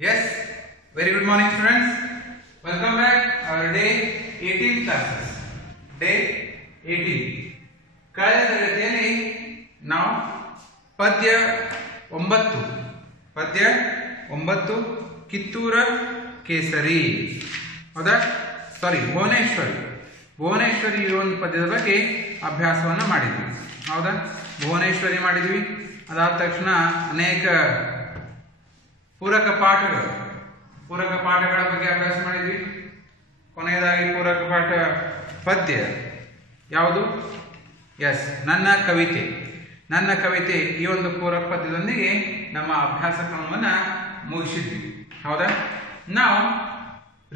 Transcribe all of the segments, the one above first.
Yes, very good morning students. Welcome back our day 18 classes. Day 18. ಕಳೆದ ತರಗತಿಯಲ್ಲಿ ನಾವು ಪದ್ಯ 9 ಕಿತ್ತೂರ ಕೇಸರಿ ಹೌದಾ ಭುವನೇಶ್ವರಿ ಈ ಒಂದು ಪದ್ಯದ ಬಗ್ಗೆ ಅಭ್ಯಾಸವನ್ನು ಮಾಡಿದ್ವಿ ಹೌದಾ ಭುವನೇಶ್ವರಿ ಮಾಡಿದ್ವಿ. ಅದಾದ ತಕ್ಷಣ ಅನೇಕ ಪೂರಕ ಪಾಠಗಳ ಬಗ್ಗೆ ಅಭ್ಯಾಸ ಮಾಡಿದ್ವಿ. ಕೊನೆಯದಾಗಿ ಪೂರಕ ಪಾಠ ಪದ್ಯ ಯಾವುದು? ಎಸ್, ನನ್ನ ಕವಿತೆ ಈ ಒಂದು ಪೂರಕ ಪದ್ಯದೊಂದಿಗೆ ನಮ್ಮ ಅಭ್ಯಾಸ ಕ್ರಮವನ್ನು ಮುಗಿಸಿದ್ವಿ ಹೌದಾ. ನಾವು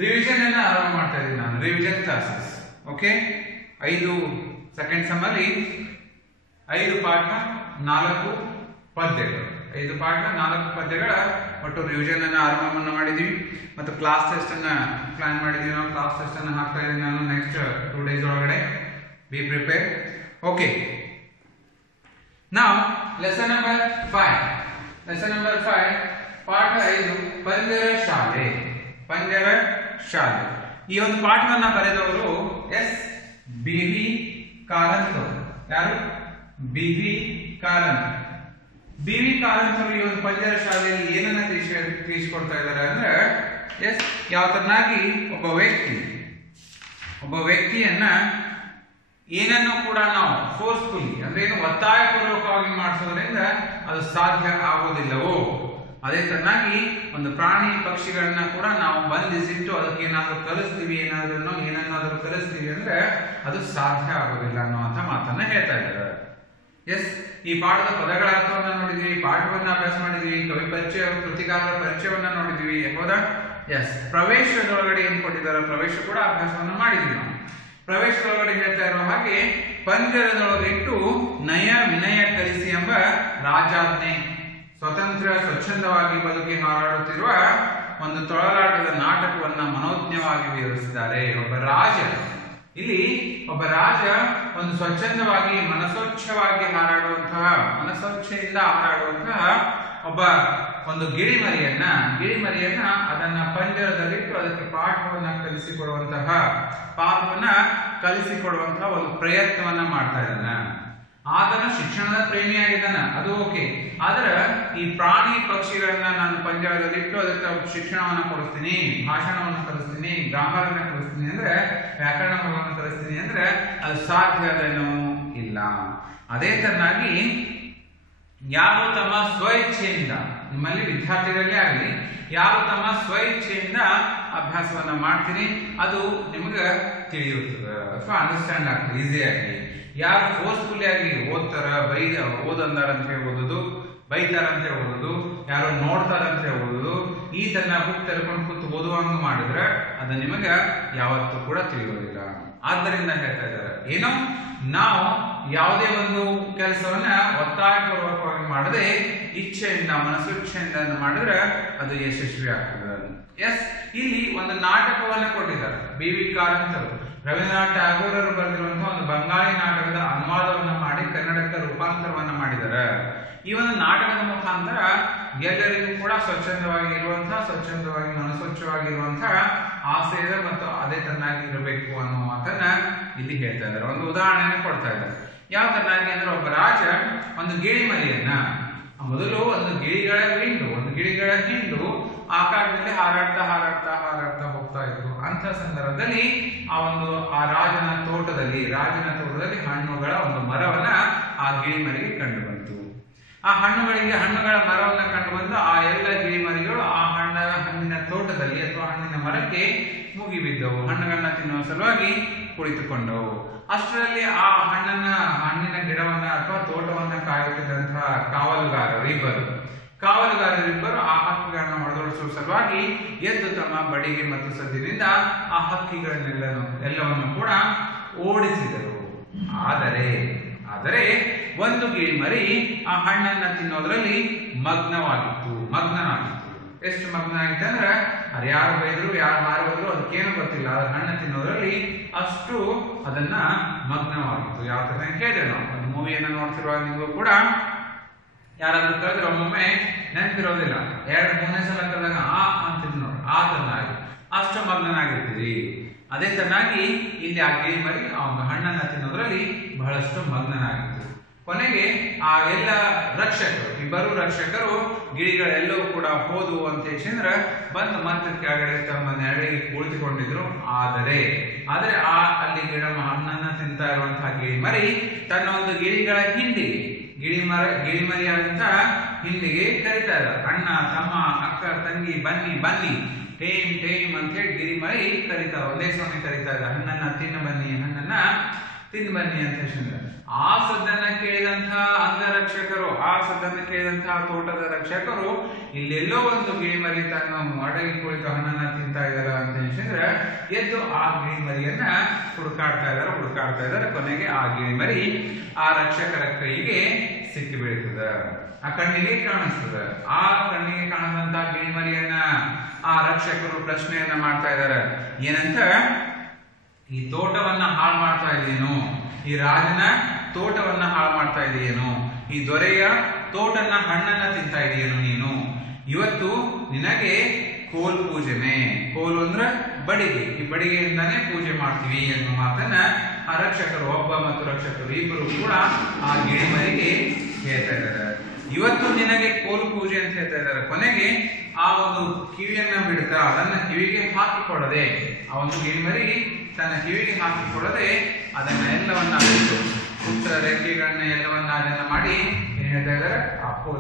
ರಿವಿಷನ್ ಅನ್ನು ಆರಂಭ ಮಾಡ್ತಾ ಇದ್ದೀನಿ. ನಾನು ರಿವಿಷನ್ ಕ್ಲಾಸಸ್ ಓಕೆ. 5 ಸೆಕೆಂಡ್ ಸಮ್ಮಲ್ಲಿ 5 ಪಾಠ 4 ಪದ್ಯಗಳು 5 ಪಾಠ 4 ಪದ್ಯಗಳ ಒಟ್ಟು ರಿವಿಷನ್ ಅನ್ನು ಆರಂಭವನ್ನು ಮಾಡಿದ್ವಿ ಮತ್ತು ಕ್ಲಾಸ್ ಟೆಸ್ಟ್ ಅನ್ನ ಪ್ಲಾನ್ ಮಾಡಿದ್ವಿ. ನಾವು ಕ್ಲಾಸ್ ಟೆಸ್ಟ್ ಅನ್ನು ಹಾಕ್ತಾ ಇದ್ದೀನಿ ನಾನು ನೆಕ್ಸ್ಟ್ 2 ಡೇಸ್ ಒಳಗಡೆ. B prepare okay. ನಾವು ಲೆಸನ್ ನಂಬರ್ 5 ಪಾಠ 5 ಪಂಜರ ಶಾಲೆ. ಈ ಒಂದು ಪಾಠವನ್ನ ಬರೆದವರು ಎಸ್ ಬಿ ವಿ ಕಾರಂತ್. ಯಾರು? ಬಿ ವಿ ಕಾರಂತ್ ಅವರು ಈ ಒಂದು ಪಂಜರ ಶಾಲೆಯಲ್ಲಿ ಏನನ್ನ ತಿಳಿಸಿಕೊಡ್ತಾ ಇದ್ದಾರೆ ಅಂದ್ರೆ ಎಸ್ ಯಾವ ತರನಾಗಿ ಒಬ್ಬ ವ್ಯಕ್ತಿಯನ್ನ ಏನನ್ನು ಕೂಡ ನಾವು ಫೋರ್ಸ್ಫುಲಿ ಅಂದ್ರೆ ಏನು ಒತ್ತಾಯಪೂರ್ವಕವಾಗಿ ಮಾಡಿಸೋದ್ರಿಂದ ಅದು ಸಾಧ್ಯ ಆಗೋದಿಲ್ಲವೋ ಅದೇ ತರನಾಗಿ ಒಂದು ಪ್ರಾಣಿ ಪಕ್ಷಿಗಳನ್ನ ಕೂಡ ನಾವು ಬಂಧಿಸಿಟ್ಟು ಅದಕ್ಕೆ ಏನಾದರೂ ಕಲಿಸ್ತೀವಿ ಏನನ್ನಾದ್ರೂ ಕಲಿಸ್ತೀವಿ ಅಂದ್ರೆ ಅದು ಸಾಧ್ಯ ಆಗೋದಿಲ್ಲ ಅನ್ನುವಂಥ ಮಾತನ್ನ ಹೇಳ್ತಾ ಇದ್ದಾರೆ. ಎಸ್, ಈ ಪಾಠದ ಪದಗಳ ಅರ್ಥವನ್ನ ನೋಡಿದ್ವಿ, ಪಾಠವನ್ನ ಅಭ್ಯಾಸ ಮಾಡಿದ್ವಿ, ಕವಿ ಪರಿಚಯ ಕೃತಿಕಾರರ ಪರಿಚಯವನ್ನ ನೋಡಿದ್ವಿ ಹೌದಾ. ಎಸ್, ಪ್ರವೇಶದೊಳಗಡೆ ಏನ್ ಕೊಟ್ಟಿದ್ದಾರೆ ಪ್ರವೇಶ ಕೂಡ ಅಭ್ಯಾಸವನ್ನ ಮಾಡಿದ್ವಿ ನಾವು. ಪ್ರವೇಶದೊಳಗಡೆ ಹೇಳ್ತಾ ಇರುವ ಹಾಗೆ ಪಂಜರದೊಳಗಿಟ್ಟು ನಯ ವಿನಯ ಕಲಿಸಿ ಎಂಬ ರಾಜಾಜ್ಞೆ. ಸ್ವಚ್ಛಂದವಾಗಿ ಬದುಕಿ ಹಾರಾಡುತ್ತಿರುವ ಒಂದು ತೊಳಲಾಟದ ನಾಟಕವನ್ನ ಮನೋಜ್ಞವಾಗಿ ವಿವರಿಸಿದ್ದಾರೆ. ಒಬ್ಬ ರಾಜ ಒಂದು ಸ್ವಚ್ಛಂದವಾಗಿ ಮನಸ್ವಚ್ಛೆಯಿಂದ ಹಾರಾಡುವಂತಹ ಒಂದು ಗಿಳಿಮರಿಯನ್ನ ಅದನ್ನ ಪಂಜರದಲ್ಲಿಟ್ಟು ಅದಕ್ಕೆ ಪಾಠವನ್ನ ಕಲಿಸಿಕೊಡುವಂತಹ ಒಂದು ಪ್ರಯತ್ನವನ್ನ ಮಾಡ್ತಾ ಇದ್ದಾನೆ. ಆತನ ಶಿಕ್ಷಣದ ಪ್ರೇಮಿಯಾಗಿದ್ದಾನ, ಅದು ಓಕೆ. ಆದ್ರೆ ಈ ಪ್ರಾಣಿ ಪಕ್ಷಿಗಳನ್ನ ನಾನು ಪಂಜರದಲ್ಲಿಟ್ಟು ಅದಕ್ಕೆ ಶಿಕ್ಷಣವನ್ನ ಕೊಡಿಸ್ತೀನಿ, ಭಾಷಣವನ್ನು ಕಲಿಸ್ತೀನಿ, ಗ್ರಾಮರ್ ಅನ್ನ ಕಲಿಸ್ತೀನಿ ಅಂದ್ರೆ ವ್ಯಾಕರಣವನ್ನು ಕಲಿಸ್ತೀನಿ ಅಂದ್ರೆ ಅದು ಸಾಧ್ಯವೇನೂ ಇಲ್ಲ. ಅದೇ ತರನಾಗಿ ಯಾರು ತಮ್ಮ ಸ್ವಇಚ್ಛೆಯಿಂದ, ನಿಮ್ಮಲ್ಲಿ ವಿದ್ಯಾರ್ಥಿಗಳೇ ಆಗಲಿ, ಯಾರು ತಮ್ಮ ಸ್ವಇಚ್ಛೆಯಿಂದ ಅಭ್ಯಾಸವನ್ನ ಮಾಡ್ತೀನಿ ಅದು ನಿಮ್ಗೆ ತಿಳಿಯುತ್ತದೆ ಅಥವಾ ಅಂಡರ್ಸ್ಟ್ಯಾಂಡ್ ಆಗ್ತದೆ ಈಸಿಯಾಗಿ. ಯಾರು ಫೋರ್ಸ್ಫುಲಿ ಆಗಿ ಓದ್ತಾರ, ಓದಂದಾರಂತೆ ಓದೋದು, ಬೈತಾರಂತೆ ಓದೋದು, ಯಾರು ನೋಡ್ತಾರಂತೆ ಓದೋದು, ಈ ತನ್ನ ಬುಕ್ ತೆರೆಕೊಂಡು ಕೂತು ಓದುವಂಗ ಮಾಡಿದ್ರೆ ಅದು ನಿಮಗೆ ಯಾವತ್ತೂ ಕೂಡ ತಿಳಿಯೋದಿಲ್ಲ. ಆದ್ದರಿಂದ ಹೇಳ್ತಾ ಇದ್ದಾರೆ ಏನೋ ನಾವು ಯಾವುದೇ ಒಂದು ಕೆಲಸವನ್ನ ಒತ್ತಾಯಪೂರ್ವಕವಾಗಿ ಮಾಡದೆ ಮನಸ್ಸಿಚ್ಛೆಯಿಂದ ಮಾಡಿದ್ರೆ ಅದು ಯಶಸ್ವಿ ಆಗ್ತದೆ. ಎಸ್, ಇಲ್ಲಿ ಒಂದು ನಾಟಕವನ್ನ ಕೊಟ್ಟಿದ್ದಾರೆ ಬಿ ವಿ ಕಾರಂತ್ ಅವರು. ರವೀಂದ್ರನಾಥ್ ಟ್ಯಾಗೋರ್ ಅವರು ಬರೆದಿರುವಂತಹ ಒಂದು ಬಂಗಾಳಿ ನಾಟಕದ ಅನುವಾದವನ್ನ ಮಾಡಿ ಕನ್ನಡಕ್ಕೆ ರೂಪಾಂತರವನ್ನ ಮಾಡಿದ್ದಾರೆ. ಈ ಒಂದು ನಾಟಕದ ಮುಖಾಂತರ ಎಲ್ಲರಿಗೂ ಕೂಡ ಮನಸ್ವಚ್ಛವಾಗಿರುವಂತಹ ಆಸೆಯಿದೆ ಮತ್ತು ಅದೇ ತರನಾಗಿ ಇರಬೇಕು ಅನ್ನೋ ಮಾತನ್ನ ಇಲ್ಲಿ ಹೇಳ್ತಾ ಇದ್ದಾರೆ. ಒಂದು ಉದಾಹರಣೆಯನ್ನು ಕೊಡ್ತಾ ಇದ್ದಾರೆ. ಯಾವ ತರನಾಗಿ ಅಂದ್ರೆ ಒಬ್ಬ ರಾಜ ಒಂದು ಗಿಳಿಮರಿಯನ್ನ, ಮೊದಲು ಒಂದು ಗಿಳಿಗಳ ಹಿಂಡು ಆಕಾಶದಲ್ಲಿ ಹಾರಾಡ್ತಾ ಹೋಗ್ತಾ ಇದ್ರು. ಅಂತ ಸಂದರ್ಭದಲ್ಲಿ ಆ ರಾಜನ ತೋಟದಲ್ಲಿ ಹಣ್ಣುಗಳ ಒಂದು ಮರವನ್ನ ಆ ಗಿಳಿಮರಿಗೆ ಕಂಡು ಬಂತು. ಆ ಹಣ್ಣುಗಳ ಮರವನ್ನ ಕಂಡು ಬಂದು ಆ ಎಲ್ಲ ಗಿಳಿಮರಿಗಳು ಆ ಹಣ್ಣಿನ ತೋಟದಲ್ಲಿ ಅಥವಾ ಹಣ್ಣಿನ ಮರಕ್ಕೆ ಮುಗಿಬಿದ್ದವು. ಹಣ್ಣುಗಳನ್ನ ತಿನ್ನುವ ಸಲುವಾಗಿ ಕುಳಿತುಕೊಂಡವು. ಅಷ್ಟರಲ್ಲಿ ಆ ಹಣ್ಣಿನ ಗಿಡವನ್ನ ಅಥವಾ ತೋಟವನ್ನ ಕಾಯುತ್ತಿದ್ದಂತಹ ಕಾವಲುಗಾರರಿಬ್ಬರು ಆ ಹಕ್ಕಿಗಳನ್ನ ಹೊಡೆದೊಡಿಸುವ ಸಲುವಾಗಿ ಎದ್ದು ತಮ್ಮ ಬಡಿಗೆ ಮತ್ತು ಸದ್ದಿನಿಂದ ಆ ಹಕ್ಕಿಗಳನ್ನೆಲ್ಲವನ್ನು ಕೂಡ ಓಡಿಸಿದರು. ಆದರೆ ಒಂದು ಗಿಳಿಮರಿ ಆ ಹಣ್ಣನ್ನ ತಿನ್ನೋದ್ರಲ್ಲಿ ಮಗ್ನನಾಗಿತ್ತು. ಎಷ್ಟು ಮಗ್ನ ಆಗಿತ್ತು ಅಂದ್ರೆ ಅದು ಯಾರು ಬೈದ್ರು ಯಾರು ಮಾರಿದ್ರು ಅದಕ್ಕೇನು ಗೊತ್ತಿಲ್ಲ. ಅದ್ರ ಹಣ್ಣು ತಿನ್ನೋದ್ರಲ್ಲಿ ಅಷ್ಟು ಅದನ್ನ ಮಗ್ನವಾಗಿತ್ತು. ಯಾವ ತರ ಕೇಳಿದೆ ನಾವು ಒಂದು ಮೂವಿಯನ್ನ ನೋಡ್ತಿರುವಾಗ ನಿಮಗೂ ಕೂಡ ಯಾರಾದ್ರೂ ಕರೆದ್ರೆ ಒಮ್ಮೊಮ್ಮೆ ನೆನಪಿರೋದಿಲ್ಲ. 2-3ನೇ ಸಲ ಕರೆದಾಗ ಮಗ್ನನಾಗಿರ್ತೀರಿ. ಅದೇ ತರನಾಗಿ ಇಲ್ಲಿ ಆ ಗಿಳಿ ಮರಿ ಅವನ ಹಣ್ಣನ್ನ ತಿನ್ನೋದ್ರಲ್ಲಿ ಬಹಳಷ್ಟು ಮಗ್ನನಾಗಿತ್ತು. ಕೊನೆಗೆ ಆ ಎಲ್ಲ ರಕ್ಷಕರು, ಇಬ್ಬರು ರಕ್ಷಕರು ಗಿಳಿಗಳೆಲ್ಲವೂ ಕೂಡ ಹೋದು ಅಂತ ಹೇಳಿದ್ರ ಬಂದು ಮತ್ತೆ ಕೆಳಗಡೆ ತಮ್ಮ ನೆರಳಿಗೆ ಕುಳಿತುಕೊಂಡಿದ್ರು. ಆದರೆ ಅಲ್ಲಿ ಹಣ್ಣನ್ನ ತಿಂತಾ ಇರುವಂತಹ ಗಿಳಿ ಮರಿ ತನ್ನ ಒಂದು ಗಿಳಿಗಳ ಹಿಂದಿಗೆ ಗಿಳಿಮರಿಯಾದಂತ ಹಿಂದಿಗೆ ಕರಿತಾ ಇದ್ದಾರೆ. ಅಣ್ಣ, ತಮ್ಮ, ಅಕ್ಕ, ತಂಗಿ, ಬನ್ನಿ ಬನ್ನಿ, ಟೇಮ್ ಟೇಮ್ ಅಂತ ಹೇಳಿ ಗಿಳಿಮರಿ ಕರೀತಾರೆ. ಒಂದೇ ಸಮಯ ಕರೀತಾ ಇದ್ದಾರೆ, ಹಣ್ಣನ್ನ ತಿನ್ನ ಬನ್ನಿ, ಹಣ್ಣನ್ನ ತಿನ್ ಬನ್ನಿ ಅಂತ ಹೇಳಿದ್ರೆ ಆ ಸದ್ದನ್ನ ಕೇಳಿದಂತಹ ಅಂಗರಕ್ಷಕರು, ಆ ಸದ್ದನ್ನ ಕೇಳಿದಂತಹ ತೋಟದ ರಕ್ಷಕರು ಇಲ್ಲೆಲ್ಲೋ ಒಂದು ಗಿಳಿಮರಿ ತನ್ನ ಅಡಗಿ ಕುಳಿತು ಹಣ್ಣನ್ನ ತಿಂತಾ ಇದಾರ ಅಂತ ಹೇಳಿದ್ರೆ ಎದ್ದು ಆ ಗಿಳಿಮರಿಯನ್ನ ಹುಡುಕಾಡ್ತಾ ಇದಾರೆ. ಕೊನೆಗೆ ಆ ಗಿಳಿಮರಿ ಆ ರಕ್ಷಕರ ಕೈಗೆ ಸಿಕ್ಕಿ ಬೀಳ್ತದ. ಆ ಕಣ್ಣಿಗೆ ಕಾಣಿಸ್ತದೆ. ಆ ಕಣ್ಣಿಗೆ ಕಾಣದಂತಹ ಗಿಳಿಮರಿಯನ್ನ ಆ ರಕ್ಷಕರು ಪ್ರಶ್ನೆಯನ್ನ ಮಾಡ್ತಾ ಇದ್ದಾರೆ. ಏನಂತ, ಈ ತೋಟವನ್ನ ಹಾಳು ಮಾಡ್ತಾ ಇದೆಯೇನು, ಈ ರಾಜನ ತೋಟವನ್ನ ಹಾಳು ಮಾಡ್ತಾ ಇದೆಯೇನು, ಈ ದೊರೆಯ ತೋಟನ ಹಣ್ಣನ್ನ ತಿಂತಾ ಇದೆಯೇನು ನೀನು, ಇವತ್ತು ನಿನಗೆ ಕೋಲ್ ಪೂಜೆನೆ. ಕೋಲು ಅಂದ್ರೆ ಬಡಿಗೆ, ಈ ಬಡಿಗೆಯಿಂದಾನೇ ಪೂಜೆ ಮಾಡ್ತೀವಿ ಎನ್ನುವ ಮಾತನ್ನ ಆ ರಕ್ಷಕರು, ಒಬ್ಬ ಮತ್ತು ರಕ್ಷಕರು ಇಬ್ಬರು ಕೂಡ ಆ ಗಿಳಿಮರಿಗೆ ಹೇಳ್ತಾ ಇದ್ದಾರೆ. ಇವತ್ತು ನಿನಗೆ ಕೋಲು ಪೂಜೆ ಅಂತ ಹೇಳ್ತಾ ಇದ್ದಾರೆ. ಕೊನೆಗೆ ಆ ಒಂದು ಕಿವಿಯನ್ನ ಬಿಡ್ತಾ ಅದನ್ನ ಕಿವಿಗೆ ಹಾಕಿಕೊಳ್ಳದೆ, ಆ ಒಂದು ಗಿಳಿಮರಿ ತನ್ನ ಕಿವಿಗೆ ಹಾಕಿಕೊಳ್ಳದೆ ಅದನ್ನ ಎಲ್ಲವನ್ನ ಬಿಟ್ಟು ಪುಟ್ಟ ರೆಕ್ಕೆಗಳನ್ನ ಎಲ್ಲವನ್ನ ಅದನ್ನ ಮಾಡಿ ಏನ್ ಹೇಳ್ತಾ ಇದಾರೆ,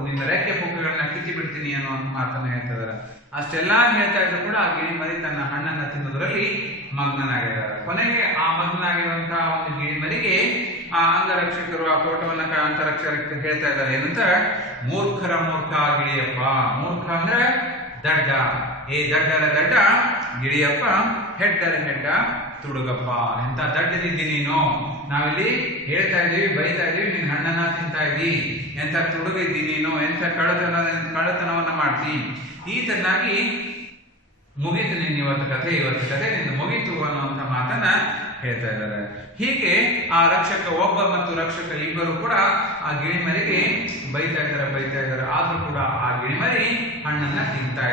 ನಿನ್ನ ರೆಕ್ಕೆ ಪುಕ್ಕಗಳನ್ನ ಕಿತ್ತಿ ಬಿಡ್ತೀನಿ ಅನ್ನೋ ಮಾತನ್ನ ಹೇಳ್ತಾ ಇದಾರೆ. ಅಷ್ಟೆಲ್ಲಾ ಹೇಳ್ತಾ ಇದ್ರು ಕೂಡ ಆ ಗಿಳಿಮರಿ ತನ್ನ ಹಣ್ಣನ್ನ ತಿನ್ನೋದ್ರಲ್ಲಿ ಮಗ್ನನಾಗಿದ್ದಾರೆ. ಕೊನೆಗೆ ಆ ಮಗ್ನನಾಗಿರುವಂತಹ ಒಂದು ಗಿಳಿಮರಿಗೆ ಆ ಅಂಗರಕ್ಷಕರು, ಆ ತೋಟವನ್ನ ಅಂತರಕ್ಷಕರು ಹೇಳ್ತಾ ಇದ್ದಾರೆ ಏನಂತ, ಮೂರ್ಖರ ಮೂರ್ಖ ಗಿಳಿಯಪ್ಪ. ಮೂರ್ಖ ಅಂದ್ರೆ ದಡ್ಡ, ಏ ದಡ್ಡರ ದಡ್ಡ ಗಿಳಿಯಪ್ಪ, ಹೆಡ್ಡರ ಹೆಡ್ಡ ತುಡುಗಪ್ಪ. ಎಂತ ದಡ್ಡದಿದ್ದಿ ನೀನು, ನಾವಿಲ್ಲಿ ಹೇಳ್ತಾ ಇದೀವಿ, ಬೈತಾ ಇದೀವಿ, ನಿನ್ ಹಣ್ಣನ್ನ ತಿಂತಾ ಇದ್ದಿ, ಎಂತ ತುಡುಗಿದ್ದಿ ನೀನು, ಎಂತ ಕಳ್ಳತನವನ್ನ ಮಾಡ್ತಿ. ಈ ತರನಾಗಿ ಮುಗೀತು ನಿನ್ನ ಇವತ್ತು ಕಥೆ ನಿನ್ನ ಮುಗೀತು ಅನ್ನುವಂತ ಮಾತನ್ನ ಹೇಳ್ತಾ ಇದ್ದಾರೆ. ಹೀಗೆ ಆ ರಕ್ಷಕ ಒಬ್ಬ ಮತ್ತು ರಕ್ಷಕ ಇಬ್ಬರು ಕೂಡ ಆ ಗಿಳಿಮರಿಗೆ ಬೈತಾ ಇದ್ದಾರೆ. ಆದ್ರೂ ಕೂಡ ಆ ಗಿಳಿಮರಿ ಹಣ್ಣನ್ನ ತಿಂತಾ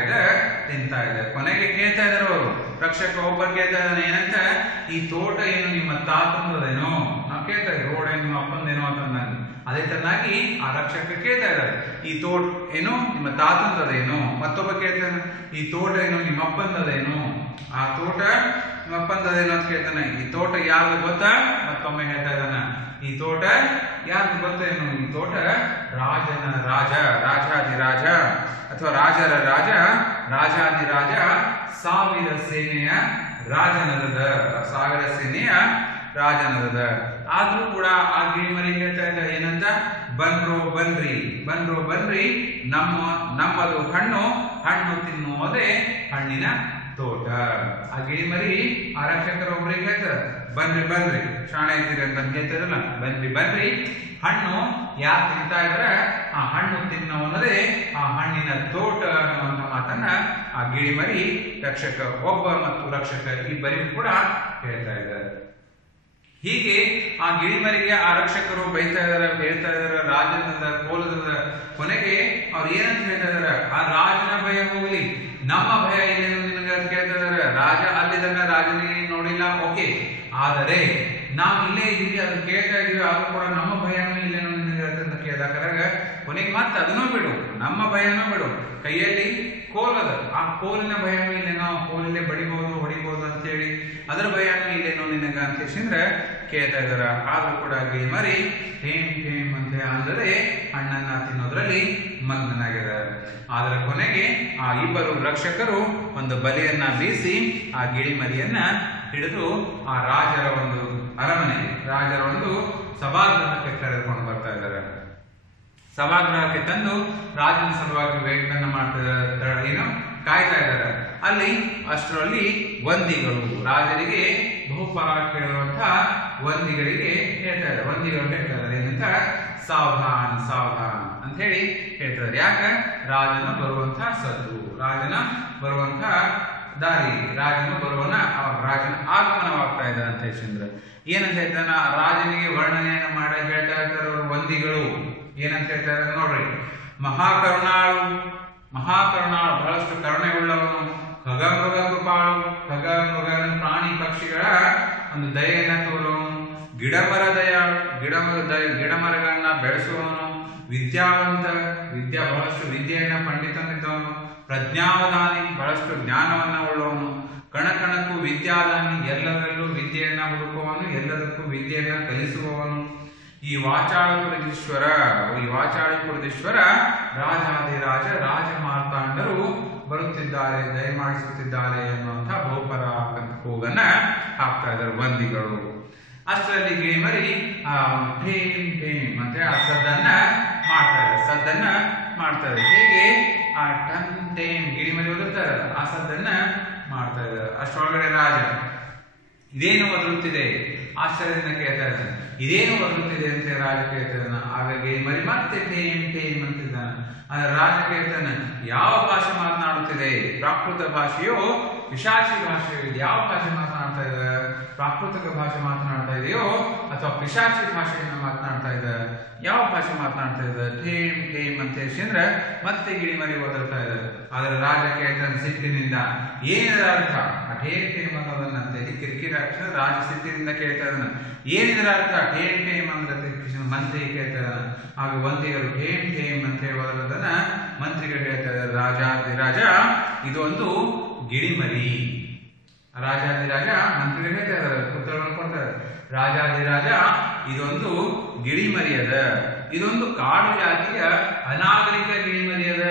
ಇದೆ. ಕೊನೆಗೆ ಕೇಳ್ತಾ ಇದಾರೆ ಅವರು, ರಕ್ಷಕ ಒಬ್ಬರು ಕೇಳ್ತಾ ಇದ್ದಾನೆ ಏನಂತ, ಈ ತೋಟ ಏನು ನಿಮ್ಮ ತಾತಂದೇನೋ? ನಾವು ಕೇಳ್ತಾ ಇದ್ವಿ, ರೋಡ್ ಏನು ನಿಮ್ಮ ಅಪ್ಪಂದೇನೋ ಅಂತಂದಾಗ. ಅದೇ ತರನಾಗಿ ಆ ರಕ್ಷಕ ಕೇಳ್ತಾ ಇದ್ದಾರೆ, ಈ ತೋಟ ಏನು ನಿಮ್ಮ ತಾತಂದೇನೋ? ಮತ್ತೊಬ್ಬ ಕೇಳ್ತಾನೆ, ಈ ತೋಟ ಏನು ನಿಮ್ಮ ಅಪ್ಪಂದೇನೋ? ಆ ತೋಟ ನಿಮ್ಮ ಅಪ್ಪಂದೇನೋ ಅಂತ ಕೇಳ್ತಾನೆ. ಈ ತೋಟ ಯಾರು ಗೊತ್ತಾ? ಮತ್ತೊಮ್ಮೆ ಹೇಳ್ತಾ ಇದ್ದಾನ, ಈ ತೋಟ ಯಾರು ಗೊತ್ತೇನು? ಈ ತೋಟ ರಾಜನ ರಾಜ, ರಾಜಾದಿರಾಜ ಅಥವಾ ರಾಜರ ರಾಜ, ರಾಜಾದಿರಾಜ, ಸಾವಿರ ಸೇನೆಯ ರಾಜನದ, ಸಾವಿರ ಸೇನೆಯ ರಾಜನದ. ಆದ್ರೂ ಕೂಡ ಆ ಗಿಳಿಮರಿ ಹೇಳ್ತಾ ಇದ್ದ ಏನಂತ, ಬನ್ರಿ ನಮ್ಮದು ಹಣ್ಣು ತಿನ್ನುವುದೇ ಹಣ್ಣಿನ ತೋಟ. ಆ ಗಿಳಿಮರಿ ಆ ರಕ್ಷಕರೊಬ್ಬರಿಗೆ ಹೇಳ್ತಾರೆ, ಬನ್ರಿ ಶಾಣೆ ಇದ್ದೀರಿ ಅಂತ ಹೇಳ್ತಿರಲ್ಲ, ಬನ್ರಿ ಹಣ್ಣು ಯಾರು ತಿಂತಾ ಇದ್ರೆ ಆ ಹಣ್ಣು ತಿನ್ನೋದೇ ಆ ಹಣ್ಣಿನ ತೋಟ ಅನ್ನುವಂತ ಮಾತನ್ನ ಆ ಗಿಳಿಮರಿ ರಕ್ಷಕ ಒಬ್ಬ ಮತ್ತು ರಕ್ಷಕ ಇಬ್ಬರಿಗೂ ಕೂಡ ಹೇಳ್ತಾ ಇದ್ದಾರೆ. ಹೀಗೆ ಆ ಗಿಳಿಮರಿಗೆ ಆ ರಕ್ಷಕರು ಬೈತಾ ಇದಾರೆ, ಹೇಳ್ತಾ ಇದಾರೆ, ರಾಜನದ ಕೋಲದ. ಕೊನೆಗೆ ಅವ್ರು ಏನಂತ ಹೇಳ್ತಾ ಇದಾರೆ, ಆ ರಾಜನ ಭಯ ಹೋಗ್ಲಿ, ನಮ್ಮ ಭಯ ಇಲ್ಲೇನು ನಿನಗೆ ಅಂತ ಕೇಳ್ತಾ ಇದಾರೆ. ರಾಜ ಅಲ್ಲಿದ್ದಾನೆ, ರಾಜನಿಗೆ ನೋಡಿಲ್ಲ, ಓಕೆ, ಆದರೆ ನಾವು ಇಲ್ಲೇ ಇದೀವಿ, ಅದನ್ನ ಕೇಳ್ತಾ ಇದೀವಿ, ಆದ್ರೂ ಕೂಡ ನಮ್ಮ ಭಯನೂ ಇಲ್ಲೇನೋ ನಿನಗೆ ಅಂತ ಕೇಳಿದಾಗ ಕೊನೆಗೆ ಮತ್ತೆ ಅದನ್ನೂ ಬಿಡು, ನಮ್ಮ ಭಯನೂ ಬಿಡು, ಕೈಯಲ್ಲಿ ಕೋಲದ, ಆ ಕೋಲಿನ ಭಯನೂ ಇಲ್ಲೇನೋ, ಕೋಲಲ್ಲೇ ಹೊಡಿಬಹುದು ಅಂತೇಳಿ ಅದರ ಭಯನೂ ಇಲ್ಲೇನೋ ನಿನಗ ಅಂತ ಹೇಳಿದ್ರೆ ಕೇಳ್ತಾ ಇದಾರ. ಆದ್ರೂ ಕೂಡ ಗಿಳಿಮರಿ ಟೇಮ್ ಅಂತ ಅಂದರೆ ಹಣ್ಣನ್ನ ತಿನ್ನೋದ್ರಲ್ಲಿ ಮಗ್ನನಾಗಿದ್ದಾರೆ. ಆದ್ರೆ ಕೊನೆಗೆ ಆ ಇಬ್ಬರು ರಕ್ಷಕರು ಒಂದು ಬಲೆಯನ್ನ ಬೀಸಿ ಆ ಗಿಳಿಮರಿಯನ್ನ ಹಿಡಿದು ಆ ರಾಜರ ಒಂದು ಅರಮನೆ, ರಾಜರ ಒಂದು ಸಭಾಗೃಹಕ್ಕೆ ಕರೆದುಕೊಂಡು ಬರ್ತಾ ಇದ್ದಾರೆ. ಸಭಾಗೃಹಕ್ಕೆ ತಂದು ರಾಜನ ಸಲುವಾಗಿ ವೇಟನ್ನ ಮಾಡ್ತಾ ಏನು ಕಾಯ್ತಾ ಇದ್ದಾರೆ. ಅಲ್ಲಿ ಅಷ್ಟರಲ್ಲಿ ವಂದಿಗಳು, ರಾಜರಿಗೆ ಬಹುಪರ ಕೇಳುವಂತಹ ವಂದಿಗಳಿಗೆ ಹೇಳ್ತಾ ಇದ್ದಾರೆ ಏನಂತ, ಸಾವಧಾನ್ ಅಂತ ಹೇಳಿ ಹೇಳ್ತಾರೆ. ಯಾಕ? ರಾಜನ ಬರುವಂತಹ ಸದ್ದು, ರಾಜನ ಬರುವಂತಹ ದಾರಿ, ರಾಜನ ಆಗಮನವಾಗ್ತಾ ಇದ್ದಾರೆ ಅಂತ ಹೇಳಿದ್ರೆ ಏನಂತ ಹೇಳ್ತಾನ, ರಾಜನಿಗೆ ವರ್ಣನೆಯನ್ನ ಮಾಡಿ ಹೇಳ್ತಾ ಇರ್ತಾರೆ ಅವರು ವಂದಿಗಳು. ಏನಂತ ಹೇಳ್ತಾರೆ ನೋಡ್ರಿ, ಮಹಾಕರುಣಾಳು, ಬಹಳಷ್ಟು ಕರುಣೆ ಉಳ್ಳವನು, ಖಗ ಪ್ರಜ್ಞಾವಧಾನಿ ಬಹಳಷ್ಟು ಜ್ಞಾನವನ್ನ ಉಳ್ಳವನು, ಕಣಕಣಕ್ಕೂ ವಿದ್ಯಾದಾನಿ ಎಲ್ಲದರಲ್ಲೂ ವಿದ್ಯೆಯನ್ನ ಹುಡುಕುವವನು, ಎಲ್ಲದಕ್ಕೂ ವಿದ್ಯೆಯನ್ನ ಕಲಿಸುವವನು. ಈ ವಾಚಾಳಪುರದೀಶ್ವರ ರಾಜಾದಿರಾಜ ರಾಜಮಾರ್ತಾಂಡರು ಬರುತ್ತಿದ್ದಾರೆ, ದಯಮಾಡಿಸುತ್ತಿದ್ದಾರೆ ಎನ್ನುವಂತಹ ಬಹುಪರ ಕೂಗನ್ನ ಹಾಕ್ತಾ ಇದ್ದಾರೆ ವಂದಿಗಳು. ಅಷ್ಟರಲ್ಲಿ ಗಿಳಿಮರಿ ಠೇಮ್ ಠೇಮ್ ಮತ್ತೆ ಆ ಸದ್ದನ್ನ ಮಾಡ್ತಾ ಇದೆ. ಹೇಗೆ ಆ ಟನ್ ಟೇಮ್ ಗಿಳಿಮರಿ ಓದುತ್ತಾರೆ ಆ ಸದ್ದನ್ನ ಮಾಡ್ತಾ ಇದ್ದಾರೆ. ಅಷ್ಟೊಳಗಡೆ ರಾಜ ಇದೇನು ಒದರುತ್ತಿದೆ ಆಶ್ಚರ್ಯದಿಂದ ಕೇಳ್ತಾ ಇದ್ದಾನೆ. ಇದೇನು ಒದರುತ್ತಿದೆ ಅಂತ ರಾಜ ಕೇಳ್ತಾ ಇದ್ದಾನೆ. ಆಗ ಗಿಳಿಮರಿ ಮತ್ತೆ ಠೇಮ್ ಠೇಮ್ ಅಂತಿದ್ದಾನೆ. ಆದ್ರೆ ರಾಜ ಕೇಳ್ತಾನೆ, ಯಾವ ಭಾಷೆ ಮಾತನಾಡುತ್ತಿದೆ? ಪ್ರಾಕೃತ ಭಾಷೆಯೋ ಪಿಶಾಚಿ ಭಾಷೆಯೋ? ಯಾವ ಭಾಷೆ ಮಾತನಾಡ್ತಾ ಇದೆ? ಪ್ರಾಕೃತಿಕ ಭಾಷೆ ಮಾತನಾಡ್ತಾ ಇದೆಯೋ ಅಥವಾ ಪಿಶಾಚಿ ಭಾಷೆಯನ್ನು ಮಾತನಾಡ್ತಾ ಇದೆ? ಯಾವ ಭಾಷೆ ಮಾತನಾಡ್ತಾ ಇದೆ? ಠೇಮ್ ಠೇಮ್ ಅಂತ ಹೇಳಿದ್ರೆ ಮತ್ತೆ ಗಿಳಿಮರಿ ಓದಿರ್ತಾ ಇದೆ. ಆದ್ರೆ ರಾಜ ಕೇಳ್ತಾನೆ ಸಿಟ್ಟಿನಿಂದ, ಏನಿದರ ಅರ್ಥ? ಠೇಮ್ ಠೇಮ್ ಅನ್ನೋದನ್ನಂತೆ ಕಿರಿಕಿರಿ ಅಕ್ಷರ ರಾಜ ಸಿಟ್ಟಿನಿಂದ ಕೇಳ್ತಾ ಇದ್ದಾನೆ. ಏನಿದರ ಅರ್ಥ? ಠೇಮ್ ಠೇಮ್ ಅಂದ್ರೆ ಮಂತ್ರಿ ಕೇಳ್ತಾ ಇದ್ದಾನೆ. ಆಗ ವಂದಿಗಳು ಠೇಮ್ ಠೇಮ್ ಅಂತ ಹೇಳೋದನ್ನ ಮಂತ್ರಿಗಳು ಹೇಳ್ತಾ ಇದ್ದಾರೆ. ರಾಜಾದಿರಾಜ ಇದೊಂದು ಗಿಳಿಮರಿ. ರಾಜಾದಿರಾಜ ಮಂತ್ರಿಗಳು ಹೇಳ್ತಾ ಇದ್ದಾರೆ, ಉತ್ತರವನ್ನು ಕೊಡ್ತಾರೆ. ರಾಜಾದಿರಾಜ ಇದೊಂದು ಗಿಳಿಮರಿ ಅದ, ಇದೊಂದು ಕಾಡು ಜಾತಿಯ ಅನಾಗರಿಕ ಗಿಳಿಮರಿ ಅದ.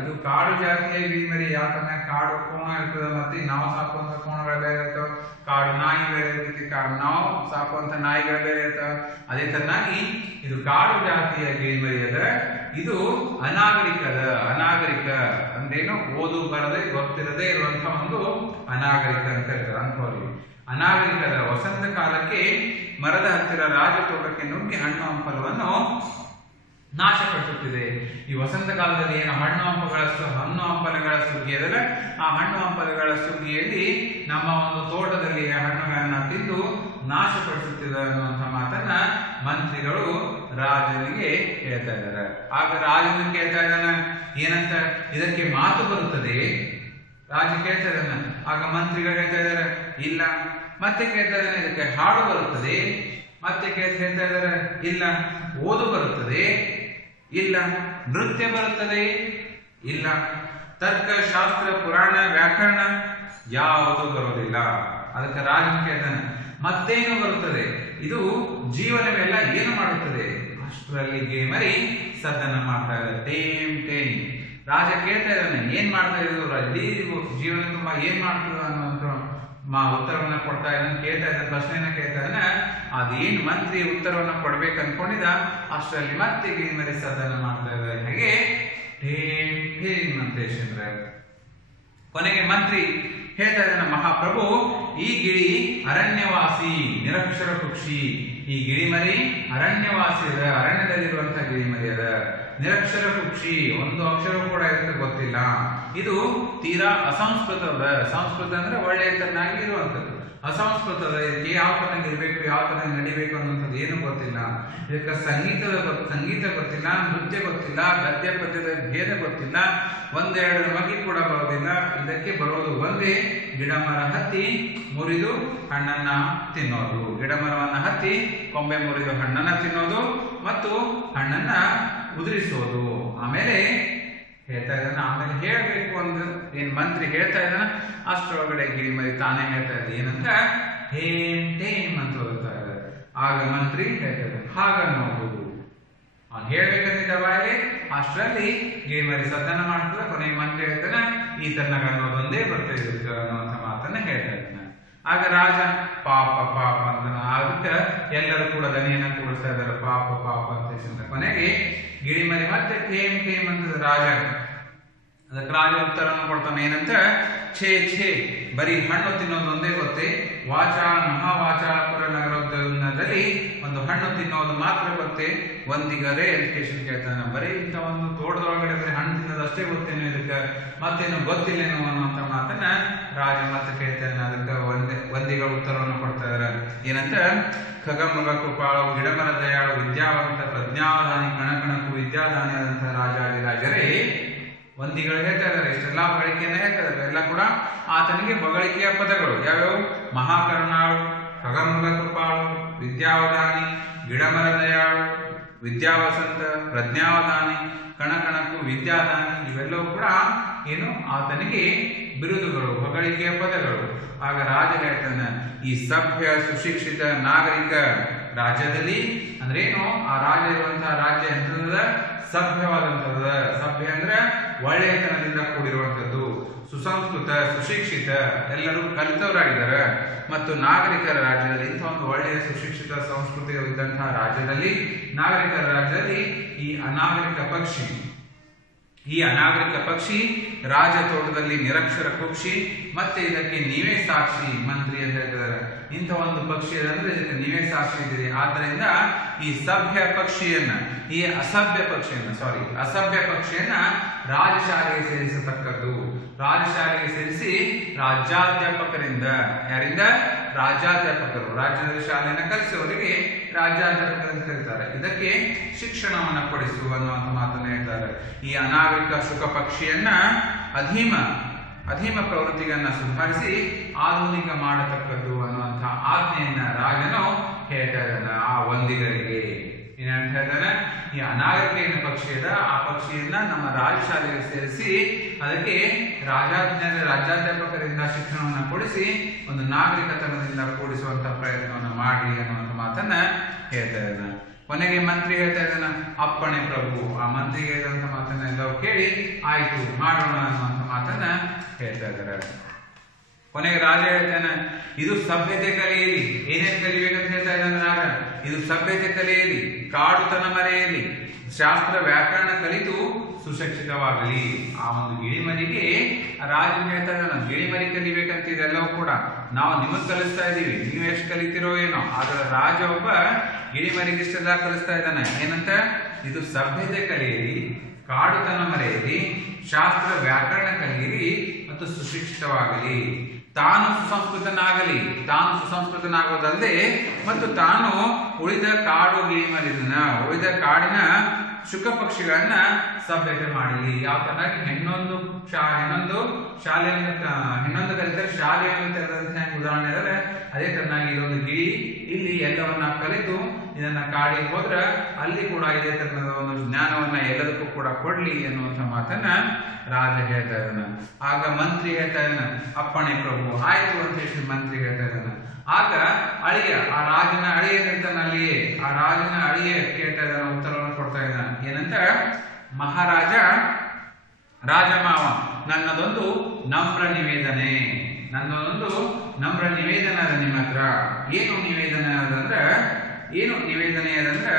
ಇದು ಕಾಡು ಜಾತಿಯ ಗಿಳಿಮರಿ. ಯಾಕಂದ್ರೆ ಕಾಡು ಕೋಣ ಇರ್ತದೆ, ಮತ್ತೆ ನಾವು ಸಾಕುವಂತ ಕೋಣಗಳು ಬೇರೆ ಇರ್ತಾವ, ಕಾಡು ನಾಯಿ ಬೇರೆ ಇರ್ತೈತಿ, ನಾವು ಸಾಕುವಂತ ನಾಯಿಗಳು ಬೇರೆ ಇರ್ತಾವ. ಅದೇ ತರನಾಗಿ ಇದು ಕಾಡು ಜಾತಿಯ ಗಿಳಿಮರಿ ಅದ. ಇದು ಅನಾಗರಿಕ ಅಂದ್ರೇನು? ಓದು ಬರದೆ ಗೊತ್ತಿರದೇ ಇರುವಂತಹ ಒಂದು ಅನಾಗರಿಕ ಅಂತ ಹೇಳ್ತಾರೆ. ಅನ್ಕೋಲಿ ಅನಾಗರಿಕದ ವಸಂತ ಕಾಲಕ್ಕೆ ಮರದ ಹತ್ತಿರ ರಾಜ ತೋಟಕ್ಕೆ ನುಗ್ಗಿ ಹಣ್ಣು ಹಂಪಲವನ್ನು ನಾಶಪಡಿಸುತ್ತಿದೆ. ಈ ವಸಂತ ಕಾಲದಲ್ಲಿ ಏನು ಹಣ್ಣು ಹಂಪಲುಗಳ ಸುಗ್ಗಿ ಅದಲ್ಲ, ಆ ಹಣ್ಣು ಹಂಪಲುಗಳ ಸುಗ್ಗಿಯಲ್ಲಿ ನಮ್ಮ ಒಂದು ತೋಟದಲ್ಲಿ ಹಣ್ಣುಗಳನ್ನ ತಿಂದು ನಾಶಪಡಿಸುತ್ತಿದೆ ಅನ್ನುವಂಥ ಮಾತನ್ನ ಮಂತ್ರಿಗಳು ರಾಜನಿಗೆ ಹೇಳ್ತಾ ಇದ್ದಾರೆ. ಆಗ ರಾಜನಿಗೆ ಕೇಳ್ತಾ ಇದ್ದಾನ ಏನಂತ, ಇದಕ್ಕೆ ಮಾತು ಬರುತ್ತದೆ? ರಾಜ ಕೇಳ್ತಾ ಇದ್ದಾನ. ಆಗ ಮಂತ್ರಿಗಳು ಹೇಳ್ತಾ ಇದ್ದಾರೆ ಇಲ್ಲ. ಮತ್ತೆ ಕೇಳ್ತಾ ಇದ್ದಾನೆ, ಇದಕ್ಕೆ ಹಾಡು ಬರುತ್ತದೆ? ಮತ್ತೆ ಹೇಳ್ತಾ ಇದ್ದಾರೆ ಇಲ್ಲ. ಓದು ಬರುತ್ತದೆ? ಇಲ್ಲ. ನೃತ್ಯ ಬರುತ್ತದೆ? ಇಲ್ಲ. ತರ್ಕ ಶಾಸ್ತ್ರ ಪುರಾಣ ವ್ಯಾಕರಣ ಯಾವುದು ಬರೋದಿಲ್ಲ. ಅದಕ್ಕೆ ರಾಜನ ಕೇಳ್ತಾನೆ ಮತ್ತೇನು ಬರುತ್ತದೆ? ಇದು ಜೀವನವೆಲ್ಲ ಏನು ಮಾಡುತ್ತದೆ? ಅಷ್ಟರಲ್ಲಿ ಗಿಳಿಮರಿ ಸದ್ದನ್ನ ಮಾಡ್ತಾ ಇದೆ. Time time. ರಾಜ ಕೇಳ್ತಾ ಇದ್ದಾನೆ ಏನ್ ಮಾಡ್ತಾ ಇದ್ರು ಇಡೀ ಜೀವನ ತುಂಬಾ ಏನ್ ಮಾಡ್ತದ ಅನ್ನುವಂತ ಉತ್ತರವನ್ನ ಕೊಡ್ತಾ ಇದ್ದಾನೆ. ಕೇಳ್ತಾ ಇದ್ದಾನೆ, ಪ್ರಶ್ನೆಯನ್ನ ಕೇಳ್ತಾ ಇದ್ದಾನೆ. ಅದೇನ್ ಮಂತ್ರಿ ಉತ್ತರವನ್ನ ಕೊಡ್ಬೇಕು ಅನ್ಕೊಂಡಿದ ಅಷ್ಟರಲ್ಲಿ ಮತ್ತೆ ಗಿಳಿಮರಿ ಸದ್ದನ್ನ ಮಾಡ್ತಾ ಇದ್ದಾರೆ. ಹಾಗೆ ಟೇಮ್ ಟೇಮ್ ಅಂತ ಹೇಳಿದ್ರೆ ಕೊನೆಗೆ ಮಂತ್ರಿ ಹೇಳ್ತಾ ಇದ್ದಾನೆ, ಮಹಾಪ್ರಭು ಈ ಗಿಳಿ ಅರಣ್ಯವಾಸಿ ನಿರಕ್ಷರ ಪಕ್ಷಿ. ಈ ಗಿಳಿಮರಿ ಅರಣ್ಯವಾಸಿ ಅದ, ಅರಣ್ಯದಲ್ಲಿರುವಂತಹ ಗಿಳಿಮರಿ ಅದ. ನಿರಕ್ಷರ ಪಕ್ಷಿ, ಒಂದು ಅಕ್ಷರ ಕೂಡ ಇದಕ್ಕೆ ಗೊತ್ತಿಲ್ಲ. ಇದು ತೀರಾ ಅಸಂಸ್ಕೃತದ. ಸಂಸ್ಕೃತ ಅಂದ್ರೆ ಒಳ್ಳೆಯ ತರನಾಗಿ ಇರುವಂತದ್ದು. ಅಸಂಸ್ಕೃತದ. ಇದಕ್ಕೆ ಯಾವ ತರನಾಗಿ ಇರಬೇಕು, ಯಾವ ತರ ನಡಿಬೇಕು ಅನ್ನುವಂಥದ್ದು ಏನು ಗೊತ್ತಿಲ್ಲ. ಇದಕ್ಕೆ ಸಂಗೀತ ಗೊತ್ತಿಲ್ಲ, ನೃತ್ಯ ಗೊತ್ತಿಲ್ಲ, ಗದ್ಯ ಪದ್ಯದ ಭೇದ ಗೊತ್ತಿಲ್ಲ, ಒಂದೆರಡು ಮಗಿ ಕೂಡ ಬರೋದಿಲ್ಲ. ಇದಕ್ಕೆ ಬರೋದು ಒಂದೇ, ಗಿಡ ಮರ ಹತ್ತಿ ಮುರಿದು ಹಣ್ಣನ್ನ ತಿನ್ನೋದು. ಗಿಡ ಮರವನ್ನ ಹತ್ತಿ ಕೊಂಬೆ ಮುರಿದು ಹಣ್ಣನ್ನ ತಿನ್ನೋದು ಮತ್ತು ಹಣ್ಣನ್ನ ಉದುರಿಸೋದು. ಆಮೇಲೆ ಹೇಳ್ತಾ ಇದ್ದಾನೆ, ಆಮೇಲೆ ಹೇಳ್ಬೇಕು ಅಂದ್ರೆ ಏನ್ ಮಂತ್ರಿ ಹೇಳ್ತಾ ಇದ್ದಾನ ಅಷ್ಟರೊಳಗಡೆ ಗಿಳಿಮರಿ ತಾನೇ ಹೇಳ್ತಾ ಇದ್ದ ಏನಂತ ಹೇಮ್ ಟೇಮ್ ಅಂತ ಹೋಗ್ತಾ ಇದ್ದಾರೆ. ಆಗ ಮಂತ್ರಿ ಹೇಳ್ತಾ ಇದ್ದಾನೆ ಹಾಗನ್ನೋದು ಅವ್ನು ಹೇಳ್ಬೇಕಂತಿದ್ದ ಬಾಯಲ್ಲಿ ಅಷ್ಟರಲ್ಲಿ ಗಿಳಿಮರಿ ಸದ್ದನ ಮಾಡ್ತದೆ. ಕೊನೆಗೆ ಮಂತ್ರಿ ಹೇಳ್ತಾನೆ ಈ ತನ್ನಗ ಅನ್ನೋದೊಂದೇ ಬರ್ತದೆ ಇದಕ್ಕೆ ಅನ್ನುವಂಥ ಮಾತನ್ನ ಹೇಳ್ತಾ ಇದ್ದಾನೆ. ಆಗ ರಾಜ ಪಾಪ ಪಾಪ ಅಂತ ಅದಕ್ಕೆ ಎಲ್ಲರೂ ಕೂಡ ದನಿಯನ್ನ ಕೂಡಿಸ್ತಾ ಇದ್ದಾರೆ ಪಾಪ ಪಾಪ ಅಂತ. ಕೊನೆಗೆ ಗಿಳಿಮರಿ ಮತ್ತೆ ಟೇಮ್ ಟೇಮ್ ಅಂತ ರಾಜ. ಅದಕ್ಕೆ ರಾಜ ಉತ್ತರವನ್ನು ಕೊಡ್ತಾನೆ ಏನಂತ, ಛೇ ಛೇ ಬರೀ ಹಣ್ಣು ತಿನ್ನೋದು ಒಂದೇ ಗೊತ್ತೇ, ವಾಚಾಳ ಮಹಾವಾಚಾಳಪುರ ನಗರದಲ್ಲಿ ಒಂದು ಹಣ್ಣು ತಿನ್ನೋದು ಮಾತ್ರ ಗೊತ್ತೇ, ಒಂದಿಗರೇ ಎಜುಕೇಶನ್ ಕೇಳ್ತಾನೆ. ಬರೀ ಇಂಥ ಒಂದು ತೋಟದೊಳಗಡೆ ಬರೀ ಹಣ್ಣು ತಿನ್ನೋದು ಅಷ್ಟೇ ಗೊತ್ತೇನೋ, ಇದಕ್ಕೆ ಮತ್ತೇನು ಗೊತ್ತಿಲ್ಲೇನೋ ಅನ್ನುವಂಥ ಮಾತನ್ನ ರಾಜ ಮತ್ತೆ ಕೇಳ್ತಾನೆ. ಅದಕ್ಕೆ ಒಂದಿಗ ಉತ್ತರವನ್ನು ಕೊಡ್ತಾ ಇದಾರೆ ಏನಂತ, ಖಗಮೃಗ ಕೃಪಾಳು ಗಿಡಮರ ದಯಾಳು ವಿದ್ಯಾವಂತ ಪ್ರಜ್ಞಾವಧಾನಿ ಕಣಕಣಕ್ಕೂ ವಿದ್ಯಾದಾನಿ ಆದಂತಹ ರಾಜಾದಿರಾಜರೇ. ಒಂದಿಗಳು ಹೇಳ್ತಾ ಇದ್ದಾರೆ, ಇಷ್ಟೆಲ್ಲ ಹೊಗಳಿಕೆಯನ್ನ ಹೇಳ್ತಾ ಇದ್ದಾರೆ. ಎಲ್ಲ ಕೂಡ ಆತನಿಗೆ ಹೊಗಳಿಕೆಯ ಪದಗಳು ಯಾವ್ಯಾವು? ಮಹಾಕರುಣಾಳು, ಖಗಮೃಗ ಕೃಪಾಳು, ವಿದ್ಯಾವಧಾನಿ, ಗಿಡಮರ ದಯಾಳು, ವಿದ್ಯಾವಸಂತ, ಪ್ರಜ್ಞಾವಧಾನಿ, ಕಣಕಣಕ್ಕೂ ವಿದ್ಯಾದಾನಿ. ಇವೆಲ್ಲವೂ ಕೂಡ ಏನು ಆತನಿಗೆ ಬಿರುದುಗಳು, ಹೊಗಳಿಕೆಯ ಪದಗಳು. ಆಗ ರಾಜ ಹೇಳ್ತಾನೆ, ಈ ಸಭ್ಯ ಸುಶಿಕ್ಷಿತ ನಾಗರಿಕ ರಾಜ್ಯದಲ್ಲಿ ಅಂದ್ರೆ ಏನು, ಆ ರಾಜ್ಯ ಇರುವಂತಹ ರಾಜ್ಯ ಎಂತದ, ಸಭ್ಯವಾದಂಥದ್ದು. ಸಭ್ಯ ಅಂದ್ರೆ ಒಳ್ಳೆಯತನದಿಂದ ಕೂಡಿರುವಂಥದ್ದು, ಸುಸಂಸ್ಕೃತ, ಸುಶಿಕ್ಷಿತ, ಎಲ್ಲರೂ ಕಲಿತವರಾಗಿದ್ದಾರೆ ಮತ್ತು ನಾಗರಿಕರ ರಾಜ್ಯದಲ್ಲಿ, ಇಂಥ ಒಂದು ಒಳ್ಳೆಯ ಸುಶಿಕ್ಷಿತ ಸಂಸ್ಕೃತಿ ಇದ್ದಂತಹ ರಾಜ್ಯದಲ್ಲಿ, ನಾಗರಿಕರ ರಾಜ್ಯದಲ್ಲಿ ಈ ಅನಾಗರಿಕ ಪಕ್ಷಿ ರಾಜ ತೋಟದಲ್ಲಿ ನಿರಕ್ಷರ ಕುಕ್ಷಿ, ಮತ್ತೆ ಇದಕ್ಕೆ ನೀವೇ ಸಾಕ್ಷಿ ಮಂತ್ರಿ ಅಂತ ಹೇಳ್ತಿದ್ದಾರೆ. ಇಂಥ ಒಂದು ಪಕ್ಷಿ ಅಂದ್ರೆ ಇದಕ್ಕೆ ನೀವೇ ಸಾಕ್ಷಿ ಇದ್ದೀರಿ. ಆದ್ದರಿಂದ ಈ ಅಸಭ್ಯ ಪಕ್ಷಿಯನ್ನ ರಾಜಶಾಲೆಗೆ ಸೇರಿಸತಕ್ಕದ್ದು. ರಾಜಶಾಲೆಗೆ ಸೇರಿಸಿ ರಾಜ್ಯಾಧ್ಯಾಪಕರಿಂದ, ಯಾರಿಂದ, ರಾಜ್ಯಾಧ್ಯಾಪಕರು, ರಾಜ್ಯದ ಶಾಲೆಯನ್ನು ಕಲಿಸುವವರಿಗೆ ರಾಜ್ಯಾಧ್ಯಾಪಕರು ಅಂತ ಕರೀತಾರೆ. ಇದಕ್ಕೆ ಶಿಕ್ಷಣವನ್ನ ಕೊಡಿಸುವ ಅನ್ನುವಂಥ ಮಾತನ್ನ ಹೇಳ್ತಾರೆ. ಈ ಅನಾಗರಿಕ ಶುಕ ಪಕ್ಷಿಯನ್ನ ಅಧೀಮ ಪ್ರವೃತ್ತಿಗಳನ್ನ ಸುಧಾರಿಸಿ ಆಧುನಿಕ ಮಾಡತಕ್ಕದ್ದು ಅನ್ನುವಂಥ ಆಜ್ಞೆಯನ್ನ ರಾಜನು ಹೇಳ್ತಾ ಇದ್ದಾನೆ ಆ ವಂದಿಗರಿಗೆ. ಏನಂತ ಹೇಳ್ತಾನೆ, ಈ ಅನಾಗರಿಕ ಪಕ್ಷಿ ಇದೆ, ಆ ಪಕ್ಷಿಯನ್ನ ನಮ್ಮ ರಾಜಶಾಲೆಗೆ ಸೇರಿಸಿ ಅದಕ್ಕೆ ರಾಜ್ಯಾಧ್ಯಾಪಕರಿಂದ ಶಿಕ್ಷಣವನ್ನ ಕೊಡಿಸಿ ಒಂದು ನಾಗರಿಕತನದಿಂದ ಕೂಡಿಸುವಂತ ಪ್ರಯತ್ನವನ್ನ ಮಾಡಿ ಅನ್ನುವಂಥ ಮಾತನ್ನ ಹೇಳ್ತಾ ಇದ್ದಾನೆ. ಕೊನೆಗೆ ಮಂತ್ರಿ ಹೇಳ್ತಾ ಇದ್ದಾನೆ, ಅಪ್ಪಣೆ ಪ್ರಭು. ಆ ಮಂತ್ರಿ ಹೇಳಿದಂತ ಮಾತನ್ನ ಎಲ್ಲವೂ ಕೇಳಿ ಆಯ್ತು ಮಾಡೋಣ ಅನ್ನುವಂಥ ಮಾತನ್ನ ಹೇಳ್ತಾ ಇದ್ದಾರೆ. ಕೊನೆಗೆ ರಾಜ ಹೇಳ್ತಾನೆ, ಇದು ಸಭ್ಯತೆ ಕಲಿಯಲಿ. ಏನೇನು ಕಲಿಬೇಕಂತ ಹೇಳ್ತಾ ಇದ್ದಾನೆ ರಾಜ, ಇದು ಸಭ್ಯತೆ ಕಲಿಯಲಿ, ಕಾಡುತನ ಮರೆಯಲಿ, ಶಾಸ್ತ್ರ ವ್ಯಾಕರಣ ಕಲಿತು ಸುಶಿಕ್ಷಿತವಾಗಲಿ. ಆ ಒಂದು ಗಿಳಿಮರಿಗೆ ರಾಜ ಹೇಳ್ತಾ ಇದ್ದಾನೆ, ಗಿಳಿಮರಿ ಕಲಿಬೇಕಂತ ಇದೆಲ್ಲವೂ ಕೂಡ ನಾವು ನಿಮಗ್ ಕಲಿಸ್ತಾ ಇದೀವಿ, ನೀವು ಎಷ್ಟು ಕಲಿತಿರೋ ಏನೋ. ಆದ್ರೆ ರಾಜ ಒಬ್ಬ ಗಿಳಿಮರಿಗೆ ಇಷ್ಟೆಲ್ಲ ಕಲಿಸ್ತಾ ಇದ್ದಾನೆ. ಏನಂತ, ಇದು ಸಭ್ಯತೆ ಕಲಿಯಿರಿ, ಕಾಡುತನ ಮರೆಯಿರಿ, ಶಾಸ್ತ್ರ ವ್ಯಾಕರಣ ಕಲಿಯಿರಿ ಮತ್ತು ಸುಶಿಕ್ಷಿತವಾಗಲಿ. ತಾನು ಸುಸಂಸ್ಕೃತನಾಗೋದಲ್ಲದೆ ಮತ್ತು ತಾನು ಉಳಿದ ಕಾಡು ಗಿಳಿಮರಿನ, ಉಳಿದ ಕಾಡಿನ ಶುಕ ಪಕ್ಷಿಗಳನ್ನ ಸಭ್ಯತೆ ಮಾಡಲಿ. ಯಾವ ತರನಾಗಿ ಹೆಣ್ಣೊಂದು ಕಲಿತಾರೆ, ಶಾಲೆಯನ್ನು ತೆರೆದಂತ ಉದಾಹರಣೆ ಇದ್ದಾರೆ. ಅದೇ ತರನಾಗಿ ಇದೊಂದು ಗಿಳಿ ಇಲ್ಲಿ ಎಲ್ಲವನ್ನ ಕಲಿತು ಇದನ್ನ ಕಾಡಿಗೆ ಹೋದ್ರ ಅಲ್ಲಿ ಕೂಡ ಇದೇ ತರದ ಒಂದು ಜ್ಞಾನವನ್ನ ಎಲ್ಲದಕ್ಕೂ ಕೂಡ ಕೊಡ್ಲಿ ಎನ್ನುವಂತ ಮಾತನ್ನ ರಾಜ ಹೇಳ್ತಾ ಇದ್ದಾನೆ. ಆಗ ಮಂತ್ರಿ ಹೇಳ್ತಾ ಇದ್ದಾನೆ, ಅಪ್ಪಣೆ ಪ್ರಭು, ಆಯ್ತು ಅಂತ ಹೇಳಿ ಮಂತ್ರಿ ಹೇಳ್ತಾ ಇದ್ದಾನೆ. ಆಗ ಆ ರಾಜನ ಅಳಿಯ ಹೇಳ್ತಾನಲ್ಲಿಯೇ, ಆ ರಾಜನ ಅಳಿಯ ಕೇಳ್ತಾ ಇದ್ದಾನೆ, ಉತ್ತರವನ್ನು ಕೊಡ್ತಾ ಇದ್ದಾನೆ. ಏನಂತ, ಮಹಾರಾಜ, ರಾಜಮಾವ, ನನ್ನದೊಂದು ನಮ್ರ ನಿವೇದನೆ ಅದ ನಿಮ್ಮ ಹತ್ರ. ಏನು ನಿವೇದನೆ ಅದಂದ್ರೆ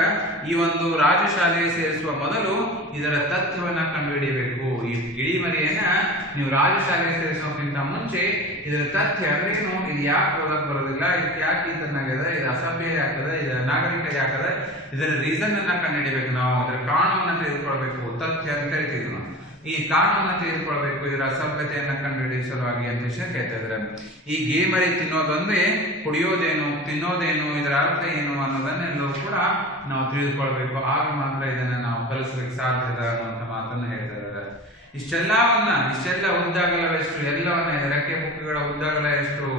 ಈ ಒಂದು ರಾಜಶಾಲೆಗೆ ಸೇರಿಸುವ ಮೊದಲು ಇದರ ತಥ್ಯವನ್ನ ಕಂಡುಹಿಡಿಯಬೇಕು. ಈ ಗಿಳಿಮರಿಯನ್ನ ನೀವು ರಾಜಶಾಲೆಗೆ ಸೇರಿಸೋಕ್ಕಿಂತ ಮುಂಚೆ ಇದರ ತಥ್ಯ ಅಂದ್ರೆ ಏನು, ಇದು ಯಾಕೆ ಓದಕ್ ಬರೋದಿಲ್ಲ, ಇದಕ್ಕೆ ಯಾಕೆ ಈ ತರನಾಗಿದೆ, ಇದು ಅಸಭ್ಯ ಯಾಕದ, ಇದು ನಾಗರಿಕ ಯಾಕದ, ಇದರ ರೀಸನ್ ಅನ್ನ ಕಂಡುಹಿಡಿಬೇಕು. ನಾವು ಅದರ ಕಾರಣವನ್ನ ತೆಗೆದುಕೊಳ್ಬೇಕು. ತಥ್ಯ ಅಂತ ಕರಿತೀವಿ ನಾವು. ಈ ಕಾರಣವನ್ನ ತೆಗೆದುಕೊಳ್ಬೇಕು, ಇದರ ಅಸಭ್ಯತೆಯನ್ನ ಕಂಡುಹಿಡಿಯುವ ಸಲುವಾಗಿ ಅಂತ ಹೇಳ್ತಾ ಇದ್ದಾರೆ. ಈ ಗಿಳಿಮರಿ ತಿನ್ನೋದಂದ್ರೆ ಕುಡಿಯೋದೇನು, ತಿನ್ನೋದೇನು, ಇದರ ಅರ್ಥ ಏನು ಅನ್ನೋದನ್ನೆಲ್ಲವೂ ಕೂಡ ನಾವು ತಿಳಿದುಕೊಳ್ಬೇಕು. ಆಗ ಮಾತ್ರ ಇದನ್ನ ನಾವು ಕಲಿಸಲಿಕ್ಕೆ ಸಾಧ್ಯದ ಅನ್ನುವಂಥ ಮಾತನ್ನ ಹೇಳ್ತಾ ಇದ್ದಾರೆ. ಇಷ್ಟೆಲ್ಲ ಉದ್ದಾಗಲವೆಷ್ಟು, ಎಲ್ಲವನ್ನ ರೆಕ್ಕೆ ಬುಕ್ಕಿಗಳ ಉದ್ದಾಗಲ ಎಷ್ಟು,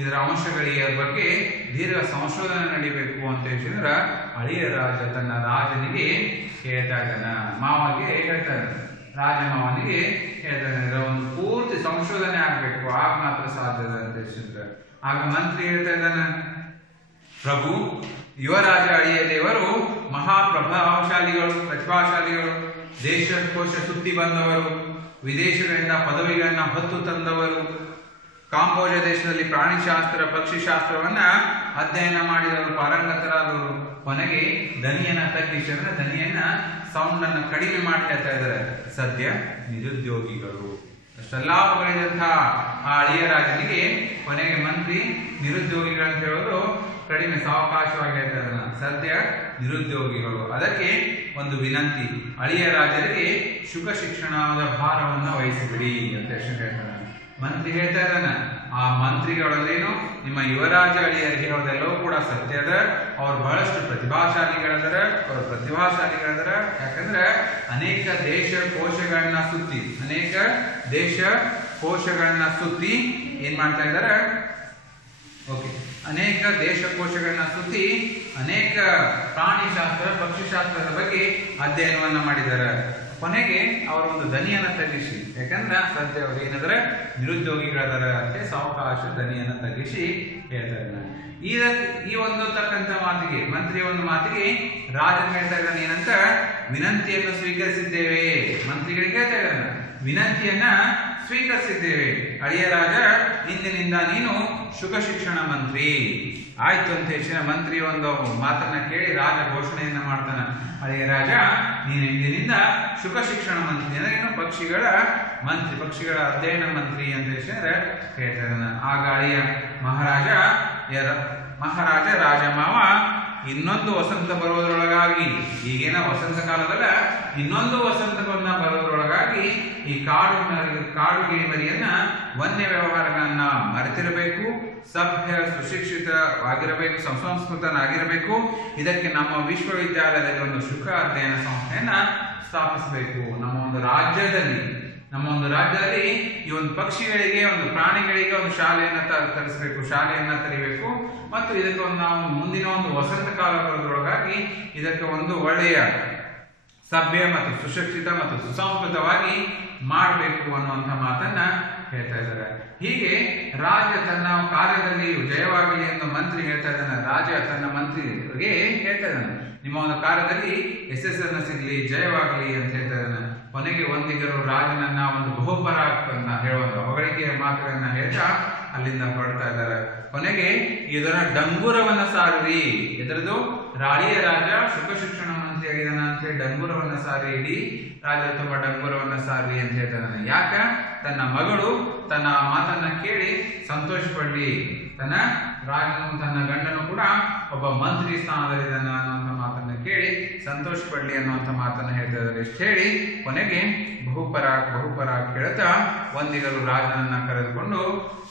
ಇದರ ಅಂಶಗಳಿಗೆ ಬಗ್ಗೆ ದೀರ್ಘ ಸಂಶೋಧನೆ ನಡೀಬೇಕು ಅಂತ ಹೇಳಿದ್ರೆ ಅಳಿಯ ರಾಜ ತನ್ನ ರಾಜನಿಗೆ ಹೇಳ್ತಾ ಇದ್ದಾನೆ, ಮಾವನಿಗೆ ಹೇಳ್ತಾ ಇದ್ದಾನೆ, ರಾಜಮಾವನಿಗೆ ಹೇಳ್ತಾನೆ, ಒಂದು ಪೂರ್ತಿ ಸಂಶೋಧನೆ ಆಗ್ಬೇಕು, ಆಗ ಮಾತ್ರ ಸಾಧ್ಯದ ಅಂತ ಹೇಳಿದ್ರೆ. ಆಗ ಮಂತ್ರಿ ಹೇಳ್ತಾ ಇದ್ದಾನೆ, ಪ್ರಭು, ಯುವರಾಜ ಅಳಿಯ ದೇವರು ಪ್ರತಿಭಾಶಾಲಿಗಳು, ದೇಶಕೋಶ ಸುತ್ತಿ ಬಂದವರು, ವಿದೇಶಗಳಿಂದ ಪದವಿಗಳನ್ನ ಹೊತ್ತು ತಂದವರು, ಕಾಂಬೋಜ ದೇಶದಲ್ಲಿ ಪ್ರಾಣಿಶಾಸ್ತ್ರ ಪಕ್ಷಿಶಾಸ್ತ್ರವನ್ನ ಅಧ್ಯಯನ ಮಾಡಿದವರು, ಪಾರಂಗತರಾದವರು. ಕೊನೆಗೆ ದನಿಯನ್ನ ತಗ್ಗಿಸಿದ್ರೆ ದನಿಯನ್ನ ಸೌಂಡ್ ಅನ್ನ ಕಡಿಮೆ ಮಾಡ್ತಾ ಇದ್ದಾರೆ. ಸದ್ಯ ನಿರುದ್ಯೋಗಿಗಳು. ಅಷ್ಟೆಲ್ಲ ಹೊಗಳಿದಂತಹ ಆ ಅಳಿಯ ರಾಜನಿಗೆ ಕೊನೆಗೆ ಮಂತ್ರಿ ನಿರುದ್ಯೋಗಿಗಳಂತ ಹೇಳೋದು ಕಡಿಮೆ ಸಾವಕಾಶವಾಗಿ ಹೇಳ್ತಾ ಇದ್ದಾನೆ. ಸದ್ಯ ನಿರುದ್ಯೋಗಿಗಳು. ಅದಕ್ಕೆ ಒಂದು ವಿನಂತಿ, ಅಳಿಯ ರಾಜರಿಗೆ ಶುಕ ಶಿಕ್ಷಣದ ಭಾರವನ್ನು ವಹಿಸಿಬಿಡಿ ಅಂತ ಹೇಳ್ತಾನೆ. ಮಂತ್ರಿ ಹೇಳ್ತಾ ಇದ್ದಾನೆ, ಆ ಮಂತ್ರಿಗಳಲ್ಲೇನು ನಿಮ್ಮ ಯುವರಾಜ ಅಳಿಯರಿಗೆ ಹೇಳೋದೆಲ್ಲವೂ ಕೂಡ ಸತ್ಯದ. ಅವ್ರು ಬಹಳಷ್ಟು ಪ್ರತಿಭಾಶಾಲಿಗಳದರ. ಯಾಕಂದ್ರೆ ಅನೇಕ ದೇಶ ಕೋಶಗಳನ್ನ ಸುತ್ತಿ ಏನ್ ಮಾಡ್ತಾ ಇದ್ದಾರೆ, ಅನೇಕ ದೇಶಕೋಶಗಳನ್ನ ಸುತ್ತಿ ಅನೇಕ ಪ್ರಾಣಿಶಾಸ್ತ್ರ ಪಕ್ಷಿಶಾಸ್ತ್ರದ ಬಗ್ಗೆ ಅಧ್ಯಯನವನ್ನ ಮಾಡಿದ್ದಾರೆ. ಕೊನೆಗೆ ಅವರ ಒಂದು ದನಿಯನ್ನು ತಗ್ಗಿಸಿ, ಯಾಕಂದ್ರೆ ಸದ್ಯ ಅವ್ರು ಏನಾದ್ರೆ ನಿರುದ್ಯೋಗಿಗಳದರ ಅಂತ ಸಾವಕಾಶ ದನಿಯನ್ನು ತಗ್ಗಿಸಿ ಹೇಳ್ತಾರೆ. ಈ ಒಂದು ತಕ್ಕಂತ ಮಾತಿಗೆ, ಮಂತ್ರಿಯ ಒಂದು ಮಾತಿಗೆ ರಾಜನು ಹೇಳ್ತಾ ಇದ್ದಾನೆ ಏನಂತ, ವಿನಂತಿಯನ್ನು ಸ್ವೀಕರಿಸಿದ್ದೇವೆ. ಮಂತ್ರಿಗಳಿಗೆ ಹೇಳ್ತಾ ಇದ್ದಾನೆ, ವಿನಂತಿಯನ್ನ ಸ್ವೀಕರಿಸಿದ್ದೇವೆ. ಅಳಿಯ ರಾಜ, ಇಂದಿನಿಂದ ನೀನು ಶುಕ ಶಿಕ್ಷಣ ಮಂತ್ರಿ ಆಯ್ತು ಅಂತ ಹೆಚ್ಚಿನ ಮಂತ್ರಿ ಒಂದು ಮಾತನ್ನ ಕೇಳಿ ರಾಜ ಘೋಷಣೆಯನ್ನ ಮಾಡ್ತಾನ. ಅಳಿಯ ರಾಜ, ನೀನು ಇಂದಿನಿಂದ ಶುಕ ಶಿಕ್ಷಣ ಮಂತ್ರಿ ಅಂದ್ರೆ ಏನು, ಪಕ್ಷಿಗಳ ಮಂತ್ರಿ, ಪಕ್ಷಿಗಳ ಅಧ್ಯಯನ ಮಂತ್ರಿ ಅಂತ ಹೇಳಿದ್ರೆ ಹೇಳ್ತಾ ಇದ್ದಾನೆ. ಆಗ ಅಳಿಯ ಮಹಾರಾಜ ರಾಜಮಾವ ಇನ್ನೊಂದು ವಸಂತ ಬರುವುದರೊಳಗಾಗಿ, ಈಗೇನ ವಸಂತ ಕಾಲದಲ್ಲ ಇನ್ನೊಂದು ವಸಂತವನ್ನ ಬರುವುದರೊಳಗಾಗಿ ಈ ಕಾಡು ಗಿಳಿಮರಿಯನ್ನ ವನ್ಯ ವ್ಯವಹಾರಗಳನ್ನ ಮರೆತಿರಬೇಕು, ಸಭ್ಯ ಸುಶಿಕ್ಷಿತವಾಗಿರಬೇಕು, ಸುಸಂಸ್ಕೃತನಾಗಿರಬೇಕು. ಇದಕ್ಕೆ ನಮ್ಮ ವಿಶ್ವವಿದ್ಯಾಲಯದಲ್ಲಿ ಒಂದು ಶುಕ ಅಧ್ಯಯನ ಸಂಸ್ಥೆಯನ್ನ ಸ್ಥಾಪಿಸಬೇಕು. ನಮ್ಮ ಒಂದು ರಾಜ್ಯದಲ್ಲಿ ಈ ಒಂದು ಪಕ್ಷಿಗಳಿಗೆ, ಒಂದು ಪ್ರಾಣಿಗಳಿಗೆ ಒಂದು ಶಾಲೆಯನ್ನ ತರಿಸಬೇಕು, ಶಾಲೆಯನ್ನ ತೆರಿಬೇಕು. ಮತ್ತು ಇದಕ್ಕೆ ಒಂದು ನಾವು ಮುಂದಿನ ಒಂದು ವಸಂತ ಕಾಲ ಬರೋದ್ರೊಳಗಾಗಿ ಇದಕ್ಕೆ ಒಂದು ಒಳ್ಳೆಯ ಸಭ್ಯ ಮತ್ತು ಸುಶಿಕ್ಷಿತ ಮತ್ತು ಸುಸಂಸ್ಕೃತವಾಗಿ ಮಾಡಬೇಕು ಅನ್ನುವಂಥ ಮಾತನ್ನ ಹೇಳ್ತಾ ಇದ್ದಾರೆ. ಹೀಗೆ ರಾಜ ತನ್ನ ಕಾರ್ಯದಲ್ಲಿ ಜಯವಾಗಲಿ ಎಂದು ಮಂತ್ರಿ ಹೇಳ್ತಾ ಇದ್ದಾನೆ. ರಾಜ ತನ್ನ ಮಂತ್ರಿಗೆ ಹೇಳ್ತಾ ಇದ್ದಾನೆ, ನಿಮ್ಮ ಒಂದು ಕಾರ್ಯದಲ್ಲಿ ಯಶಸ್ಸನ್ನು ಸಿಗಲಿ, ಜಯವಾಗಲಿ ಅಂತ ಹೇಳ್ತಾ ಇದ್ದಾನೆ. ಕೊನೆಗೆ ಒಂದಿಗರು ರಾಜನನ್ನ ಒಂದು ಬಹುಪರಾಕ್ತನ್ನ ಹೇಳುವಂತ ಹೊಗಳಿಕೆಯ ಮಾತುಗಳನ್ನ ಹೇಳ್ತಾ ಅಲ್ಲಿಂದ ಹೊರಡ್ತಾ ಇದ್ದಾರೆ. ಕೊನೆಗೆ ಇದರ ಡಂಗುರವನ್ನ ಸಾರಿ, ಇದರದು ರಾಳಿಯ ರಾಜ ಶುಕ ಶಿಕ್ಷಣ ಮಂತ್ರಿ ಆಗಿದ್ದಾನ ಅಂತ ಹೇಳಿ ಡಂಗುರವನ್ನ ಸಾರಿ, ಇಡೀ ರಾಜ ತುಂಬಾ ಡಂಗುರವನ್ನ ಸಾರಿ ಅಂತ ಹೇಳ್ತಾನೆ. ಯಾಕ? ತನ್ನ ಮಗಳು ತನ್ನ ಮಾತನ್ನ ಕೇಳಿ ಸಂತೋಷ ಪಡ್ಲಿ, ತನ್ನ ಗಂಡನು ಕೂಡ ಒಬ್ಬ ಮಂತ್ರಿ ಸ್ಥಾನದಲ್ಲಿದ್ದಾನ ಅನ್ನುವಂಥ ಮಾತನ್ನ ಕೇಳಿ ಸಂತೋಷ ಪಡ್ಲಿ ಅನ್ನುವಂಥ ಮಾತನ್ನ ಹೇಳ್ತಿದ್ದಾರೆ. ಇಷ್ಟು ಹೇಳಿ ಕೊನೆಗೆ ಬಹುಪರಾಕ್ ಹೇಳ್ತಾ ಒಂದಿಗರು ರಾಜನನ್ನ ಕರೆದುಕೊಂಡು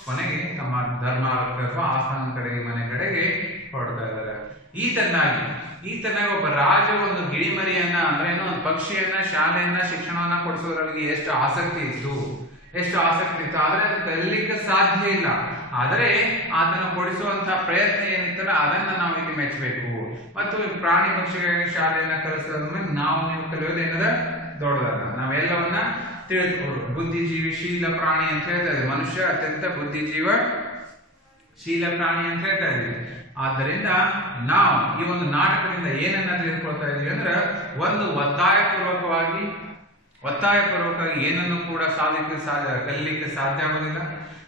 ಕೊನೆಗೆ ತಮ್ಮ ಧರ್ಮ ಅಥವಾ ಆಸ್ಥಾನ ಕಡೆಗೆ, ಮನೆ ಕಡೆಗೆ ಹೊರಡ್ತಾ ಇದ್ದಾರೆ. ಈತನಾಗಿ ಒಬ್ಬ ರಾಜ ಒಂದು ಗಿಳಿಮರಿಯನ್ನ ಅಂದ್ರೆ ಏನೋ ಒಂದು ಪಕ್ಷಿಯನ್ನ, ಶಾಲೆಯನ್ನ, ಶಿಕ್ಷಣವನ್ನ ಕೊಡಿಸೋದ್ರಲ್ಲಿ ಎಷ್ಟು ಆಸಕ್ತಿ ಇತ್ತು ಆದ್ರೆ ಅದು ಕಲಿಲಿಕ್ಕೆ ಸಾಧ್ಯ ಇಲ್ಲ. ಆದರೆ ಅದನ್ನು ಕೊಡಿಸುವಂತಹ ಪ್ರಯತ್ನ ಏನಿತ್ತಲ್ಲ ಅದನ್ನ ನಾವು ಇಲ್ಲಿ ಮೆಚ್ಚಬೇಕು. ಮತ್ತು ಪ್ರಾಣಿ ಪಕ್ಷಿಗಳಿಗೆ ಶಾಲೆಯನ್ನ ಕಲಿಸೋದ್ರ ನಾವು ನೀವು ಕಲಿಯೋದೇನದ ದೊಡ್ಡದಾದ, ನಾವೆಲ್ಲವನ್ನ ತಿಳಿದುಕೊಳ್ಳು. ಬುದ್ಧಿಜೀವಿ ಶೀಲ ಪ್ರಾಣಿ ಅಂತ ಹೇಳ್ತಾ ಇದ್ದೀವಿ, ಮನುಷ್ಯ ಅತ್ಯಂತ ಬುದ್ಧಿಜೀವ ಶೀಲ ಪ್ರಾಣಿ ಅಂತ ಹೇಳ್ತಾ ಇದ್ದೀವಿ. ಆದ್ದರಿಂದ ನಾವು ಈ ಒಂದು ನಾಟಕದಿಂದ ಏನನ್ನ ತಿಳಿದುಕೊಳ್ತಾ ಇದೀವಿ ಅಂದ್ರೆ, ಒಂದು ಒತ್ತಾಯಪೂರ್ವಕವಾಗಿ ಏನನ್ನು ಕೂಡ ಕಲಿಲಿಕ್ಕೆ ಸಾಧ್ಯ ಆಗೋದಿಲ್ಲ.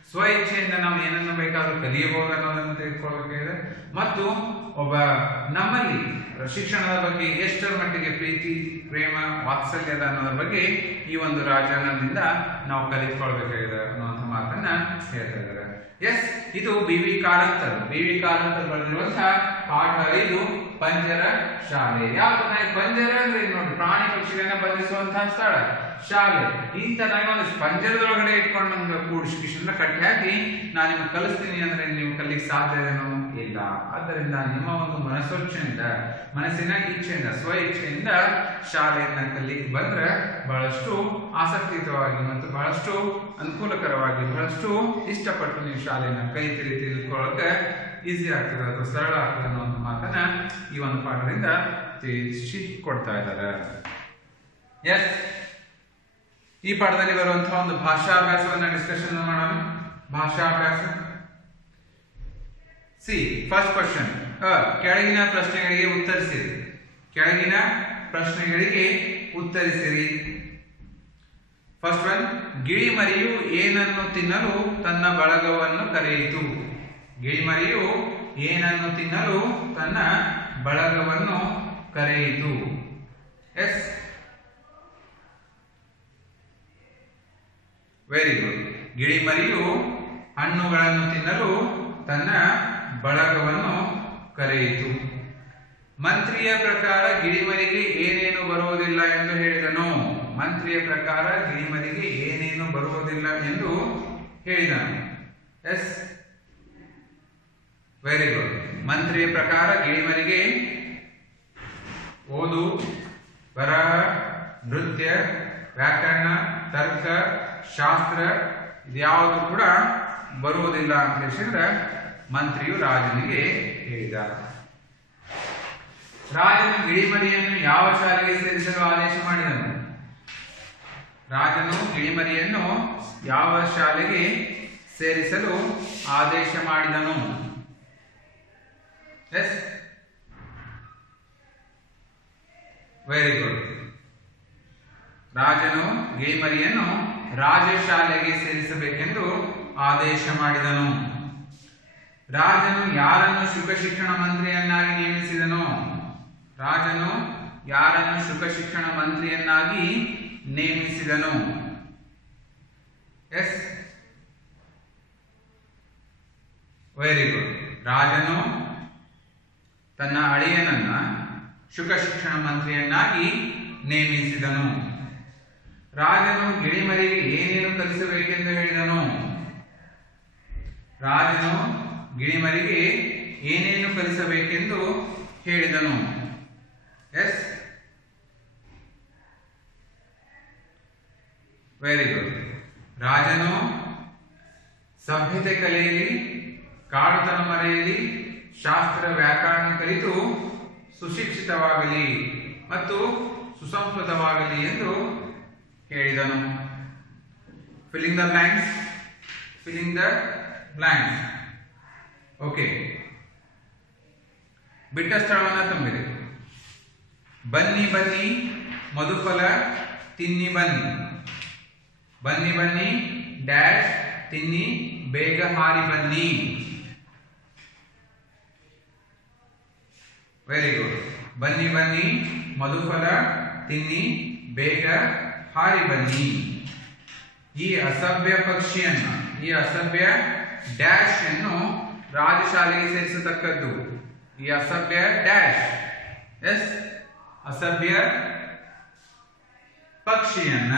ಸ್ವ ಇಚ್ಛೆಯಿಂದ ನಾವು ಏನನ್ನು ಬೇಕಾದ್ರೂ ಕಲಿಯಬಹುದು ಅನ್ನೋದನ್ನು ತಿಳ್ಕೊಳ್ಬೇಕಾಗಿದೆ. ಮತ್ತು ನಮ್ಮಲ್ಲಿ ಶಿಕ್ಷಣದ ಬಗ್ಗೆ ಎಷ್ಟರ ಮಟ್ಟಿಗೆ ಪ್ರೀತಿ, ಪ್ರೇಮ, ವಾತ್ಸಲ್ಯದ ಅನ್ನೋದ್ರ ಬಗ್ಗೆ ಈ ಒಂದು ರಾಜನಿಂದ ನಾವು ಕಲಿತ್ಕೊಳ್ಬೇಕಾಗಿದೆ ಅನ್ನುವಂಥ ಮಾತನ್ನ ಹೇಳ್ತಾ ಇದ್ದಾರೆ. ಇದು ಬಿ.ವಿ. ಕಾರಂತರು ಬರೆದಿರುವಂತಹ ಪಾಠ 5 ಪಂಜರ ಶಾಲೆ. ಯಾವ್ದನ್ನ ಪಂಜರ ಅಂದ್ರೆ ನೋಡಿ, ಪ್ರಾಣಿ ಪಕ್ಷಿಗಳನ್ನ ಬಂಧಿಸುವಂತಹ ಸ್ಥಳ, ಶಾಲೆ. ಇಂಥನಾಗಿ ಒಂದು ಪಂಜರದೊಳಗಡೆ ಇಟ್ಕೊಂಡು ನಮ್ಗೆ ಕೂಡಿಸಿಂದ ಕಟ್ಟಿ ಹಾಕಿ ನಾನು ನಿಮ್ಗೆ ಕಲಿಸ್ತೀನಿ ಅಂದ್ರೆ ನೀವು ಕಲಿಕ್ಕೆ ಸಾಧ್ಯವೇನೋ ಇಲ್ಲ. ಆದ್ದರಿಂದ ನಿಮ್ಮ ಒಂದು ಮನಸ್ಸಿನ ಇಚ್ಛೆಯಿಂದ, ಸ್ವ ಇಚ್ಛೆಯಿಂದ ಶಾಲೆಯನ್ನ ಕಲಿಕ್ಕೆ ಬಂದ್ರೆ ಬಹಳಷ್ಟು ಆಸಕ್ತಿಯುತವಾಗಿ ಮತ್ತು ಬಹಳಷ್ಟು ಅನುಕೂಲಕರವಾಗಿ, ಬಹಳಷ್ಟು ಇಷ್ಟಪಟ್ಟು ನೀವು ಶಾಲೆಯನ್ನ ಕೈ ತಿಳಿದುಕೊಳ್ಳೋಕೆ ಈಸಿ ಆಗ್ತದೆ ಅಥವಾ ಸರಳ ಆಗ್ತದೆ ಅನ್ನೋ ಒಂದು ಮಾತನ್ನ ಈ ಒಂದು ಪಾಠದಿಂದ ತಿಳಿಸಿ ಕೊಡ್ತಾ ಇದ್ದಾರೆ. ಈ ಪಾಠದಲ್ಲಿ ಬರುವಂತಹ ಒಂದು ಭಾಷಾಭ್ಯಾಸವನ್ನ ಡಿಸ್ಕಷನ್ ಮಾಡೋಣ. ಭಾಷಾಭ್ಯಾಸ. ಫಸ್ಟ್ ಕ್ವಶನ್, ಕೆಳಗಿನ ಪ್ರಶ್ನೆಗಳಿಗೆ ಉತ್ತರಿಸಿರಿ. ಫಸ್ಟ್ ಒನ್, ಗಿಳಿಮರಿಯು ಏನನ್ನು ತಿನ್ನಲು ತನ್ನ ಬಳಗವನ್ನು ಕರೆಯಿತು? ಗಿಳಿಮರಿಯು ಏನನ್ನು ತಿನ್ನಲು ತನ್ನ ಬಳಗವನ್ನು ಕರೆಯಿತು? Very good. ಗಿಳಿಮರಿಯು ಹಣ್ಣುಗಳನ್ನು ತಿನ್ನಲು ತನ್ನ ಬಳಗವನ್ನು ಕರೆಯಿತು. ಮಂತ್ರಿಯ ಪ್ರಕಾರ ಗಿಳಿಮರಿಗೆ ಏನೇನು ಬರುವುದಿಲ್ಲ ಎಂದು ಹೇಳಿದನು? ಮಂತ್ರಿಯ ಪ್ರಕಾರ ಗಿಳಿಮರಿಗೆ ಏನೇನು ಬರುವುದಿಲ್ಲ ಎಂದು ಹೇಳಿದನು. Very good. ಮಂತ್ರಿಯ ಪ್ರಕಾರ ಗಿಳಿಮರಿಗೆ ಓದು, ಬರಹ, ನೃತ್ಯ, ವ್ಯಾಕರಣ, ತರ್ಕ, ಶಾಸ್ತ್ರ ಇದ್ಯಾವುದು ಕೂಡ ಬರುವುದಿಲ್ಲ ಅಂತ ಹೇಳಿದ್ರೆ ಮಂತ್ರಿಯು ರಾಜನಿಗೆ ಹೇಳಿದ. ರಾಜನು ಗಿಳಿಮರಿಯನ್ನು ಯಾವ ಶಾಲೆಗೆ ಸೇರಿಸಲು ಆದೇಶ ಮಾಡಿದನು? ರಾಜನು ಗಿಳಿಮರಿಯನ್ನು ಯಾವ ಶಾಲೆಗೆ ಸೇರಿಸಲು ಆದೇಶ ಮಾಡಿದನು? Yes, very good. ರಾಜನು ಗಿಳಿಮರಿಯನ್ನು ರಾಜಶಾಲೆಗೆ ಸೇರಿಸಬೇಕೆಂದು ಆದೇಶ ಮಾಡಿದನು. ರಾಜನು ಯಾರನ್ನು ಶುಲ್ಕ ಶಿಕ್ಷಣ ಮಂತ್ರಿಯನ್ನಾಗಿ ನೇಮಿಸಿದನು? ರಾಜನು ಯಾರನ್ನು ಶುಲ್ಕ ಶಿಕ್ಷಣ ಮಂತ್ರಿಯನ್ನಾಗಿ ನೇಮಿಸಿದನು? Yes, very good. ರಾಜನು ತನ್ನ ಅಳಿಯನನ್ನ ಶುಲ್ಕ ಶಿಕ್ಷಣ ಮಂತ್ರಿಯನ್ನಾಗಿ ನೇಮಿಸಿದನು. ರಾಜನು ಗಿಳಿಮರಿಗೆ ಏನೇನು ಕಲಿಸಬೇಕೆಂದು ಹೇಳಿದನು? ರಾಜನು ಗಿಳಿಮರಿಗೆ ಏನೇನು ಕಲಿಸಬೇಕೆಂದು ಹೇಳಿದನು? Yes, very good. ರಾಜನು ಸಭ್ಯತೆ ಕಲೆಯಲ್ಲಿ, ಕಾಡುತನ ಮರೆಯಲಿ, ಶಾಸ್ತ್ರ ವ್ಯಾಕರಣ ಕಲಿತು ಸುಶಿಕ್ಷಿತವಾಗಲಿ ಮತ್ತು ಸುಸಂಸ್ಕೃತವಾಗಲಿ ಎಂದು ಹೇಳಿದನು. Filling the blanks, filling the blanks. Okay, ಬಿಟ್ಟ ಸ್ಥಳವನ್ನು ತುಂಬಿರಿ. ಬನ್ನಿ ಬನ್ನಿ ಮಧುಫಲ ತಿನ್ನಿ ಬನ್ನಿ. ಬನ್ನಿ ಬನ್ನಿ ಡ್ಯಾಶ್ ತಿನ್ನಿ ಬೇಗ ಹಾರಿ ಬನ್ನಿ. Very good. ಬನ್ನಿ ಬನ್ನಿ ಮಧುಫಲ ತಿನ್ನಿ ಬೇಗ ಹಾರಿ ಬನ್ನಿ. ಈ ಅಸಭ್ಯ ಪಕ್ಷಿಯನ್ನು, ಈ ಅಸಭ್ಯ ಡ್ಯಾಶ್ ಅನ್ನು ರಾಜಶಾಲೆಗೆ ಸೇರಿಸತಕ್ಕದ್ದು. ಈ ಅಸಭ್ಯ ಡ್ಯಾಶ್, ಎಸ್, ಅಸಭ್ಯ ಪಕ್ಷಿಯನ್ನ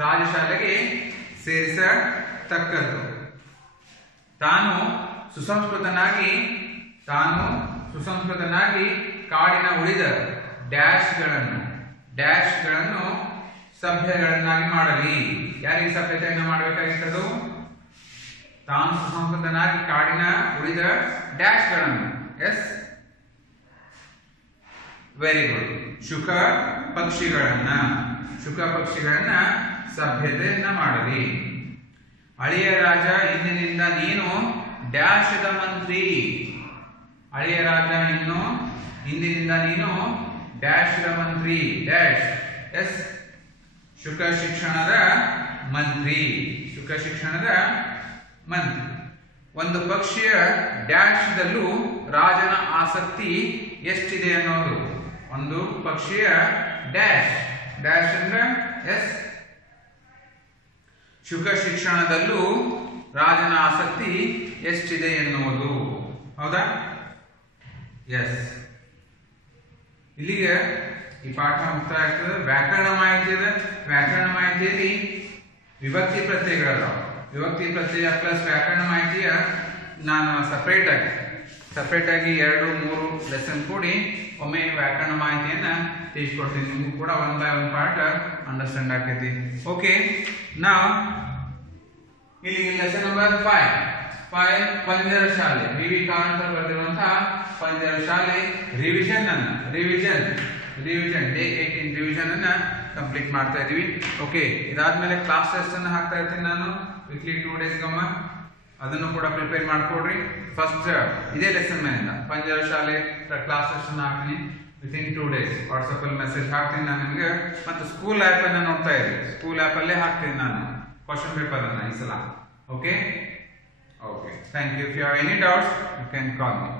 ರಾಜಶಾಲೆಗೆ ಸೇರಿಸತಕ್ಕದ್ದು. ತಾನು ಸುಸಂಸ್ಕೃತನಾಗಿ ಕಾಡಿನ ಉಳಿದ ಡ್ಯಾಶ್ಗಳನ್ನು ಸಭ್ಯಗಳನ್ನಾಗಿ ಮಾಡಲಿ. ಯಾರಿಗೆ ಸಭ್ಯತೆಯನ್ನು ಮಾಡಬೇಕಾಗಿತ್ತದು? ತಾನು ಸುಸಂಸ್ಕೃತನಾಗಿ ಕಾಡಿನ ಉಳಿದ ಡ್ಯಾಶ್ಗಳನ್ನು. Yes, very good. ಶುಕ ಪಕ್ಷಿಗಳನ್ನ ಸಭ್ಯತೆಯನ್ನ ಮಾಡಲಿ. ಅಳಿಯ ರಾಜ ಇಂದಿನಿಂದ ನೀನು ಡ್ಯಾಶದ ಮಂತ್ರಿ. ಅಳಿಯ ರಾಜ ಇಂದಿನಿಂದ ನೀನು ಡ್ಯಾಶದ ಮಂತ್ರಿ. ಡ್ಯಾಶ್, ಎಸ್, ಶುಕ ಶಿಕ್ಷಣದ ಮಂತ್ರಿ. ಒಂದು ಪಕ್ಷಿಯ ಡ್ಯಾಶ್ದಲ್ಲೂ ರಾಜನ ಆಸಕ್ತಿ ಎಷ್ಟಿದೆ ಅನ್ನೋದು. ಒಂದು ಪಕ್ಷಿಯ ಡ್ಯಾಶ್ ಅಂದ್ರೆ ಎಸ್, ಶುಕ ಶಿಕ್ಷಣದಲ್ಲೂ ರಾಜನ ಆಸಕ್ತಿ ಎಷ್ಟಿದೆ ಎನ್ನುವುದು. ಹೌದಾ? ಎಸ್. ಇಲ್ಲಿಗೆ ಈ ಪಾಠ ಮುಕ್ತಾಯ ಆಗ್ತದೆ. ವ್ಯಾಕರಣ ಮಾಹಿತಿಯಲ್ಲಿ ವಿಭಕ್ತಿ ಪ್ರತ್ಯಯಗಳಲ್ಲ. ವಿಭಕ್ತಿ ಪ್ರತ್ಯಯ ಪ್ಲಸ್ ವ್ಯಾಕರಣ ಮಾಹಿತಿಯ ನಾನು ಸಪರೇಟ್ ಆಗಿ 2-3 ಲೆಸನ್ ಕೂಡಿ ಒಮ್ಮೆ ವ್ಯಾಕರಣ ಮಾಹಿತಿಯನ್ನ ತಿಳಿಸ್ಕೊಡ್ತೀನಿ. ನಿಮಗೂ ಕೂಡ 1 by 1 ಪಾರ್ಟ್ ಅಂಡರ್ಸ್ಟ್ಯಾಂಡ್ ಆಗ್ತೈತಿ. ಓಕೆ, ನಾವು ಇಲ್ಲಿ ಲೆಸನ್ ನಂಬರ್ 5 ಪಂಜರ ಶಾಲೆ, ವಿ ಕಾರಂತರ ಬರೆದಿರುವಂತಹ ಪಂಜರ ಶಾಲೆ ರಿವಿಷನ್ ಡೇ 18 ರಿವಿಷನ್ ಅನ್ನ ಕಂಪ್ಲೀಟ್ ಮಾಡ್ತಾ ಇದೀವಿ. ಓಕೆ, ಇದಾದ್ಮೇಲೆ ಕ್ಲಾಸ್ ಟೆಸ್ಟ್ ಅನ್ನು ಹಾಕ್ತಾ ಇರ್ತೀನಿ ನಾನು ವೀಕ್ಲಿ 2 days ಗಮ್ಮ. ಅದನ್ನು ಕೂಡ ಪ್ರಿಪೇರ್ ಮಾಡ್ಕೊಡ್ರಿ. ಫಸ್ಟ್ ಇದೇ ಲೆಸನ್ ಮೇಲಿಂದ ಪಂಜರ ಶಾಲೆ ಕ್ಲಾಸ್ ಟೆಸ್ಟ್ ಅನ್ನು ಹಾಕ್ತೀನಿ ವಿತಿನ್ 2 days. ವಾಟ್ಸಪ್ ಅಲ್ಲಿ ಮೆಸೇಜ್ ಹಾಕ್ತೀನಿ ನಾನು ನಿಮಗೆ. ಮತ್ತು ಸ್ಕೂಲ್ ಆ್ಯಪ್ ಅನ್ನ ನೋಡ್ತಾ ಇರಿ. ಸ್ಕೂಲ್ ಆ್ಯಪ್ ಅಲ್ಲೇ ಹಾಕ್ತೀನಿ ನಾನು ಕ್ವಶನ್ ಪೇಪರ್ ಅನ್ನ ಈ ಸಲ. Okay, thank you. If you have any doubts you can call me.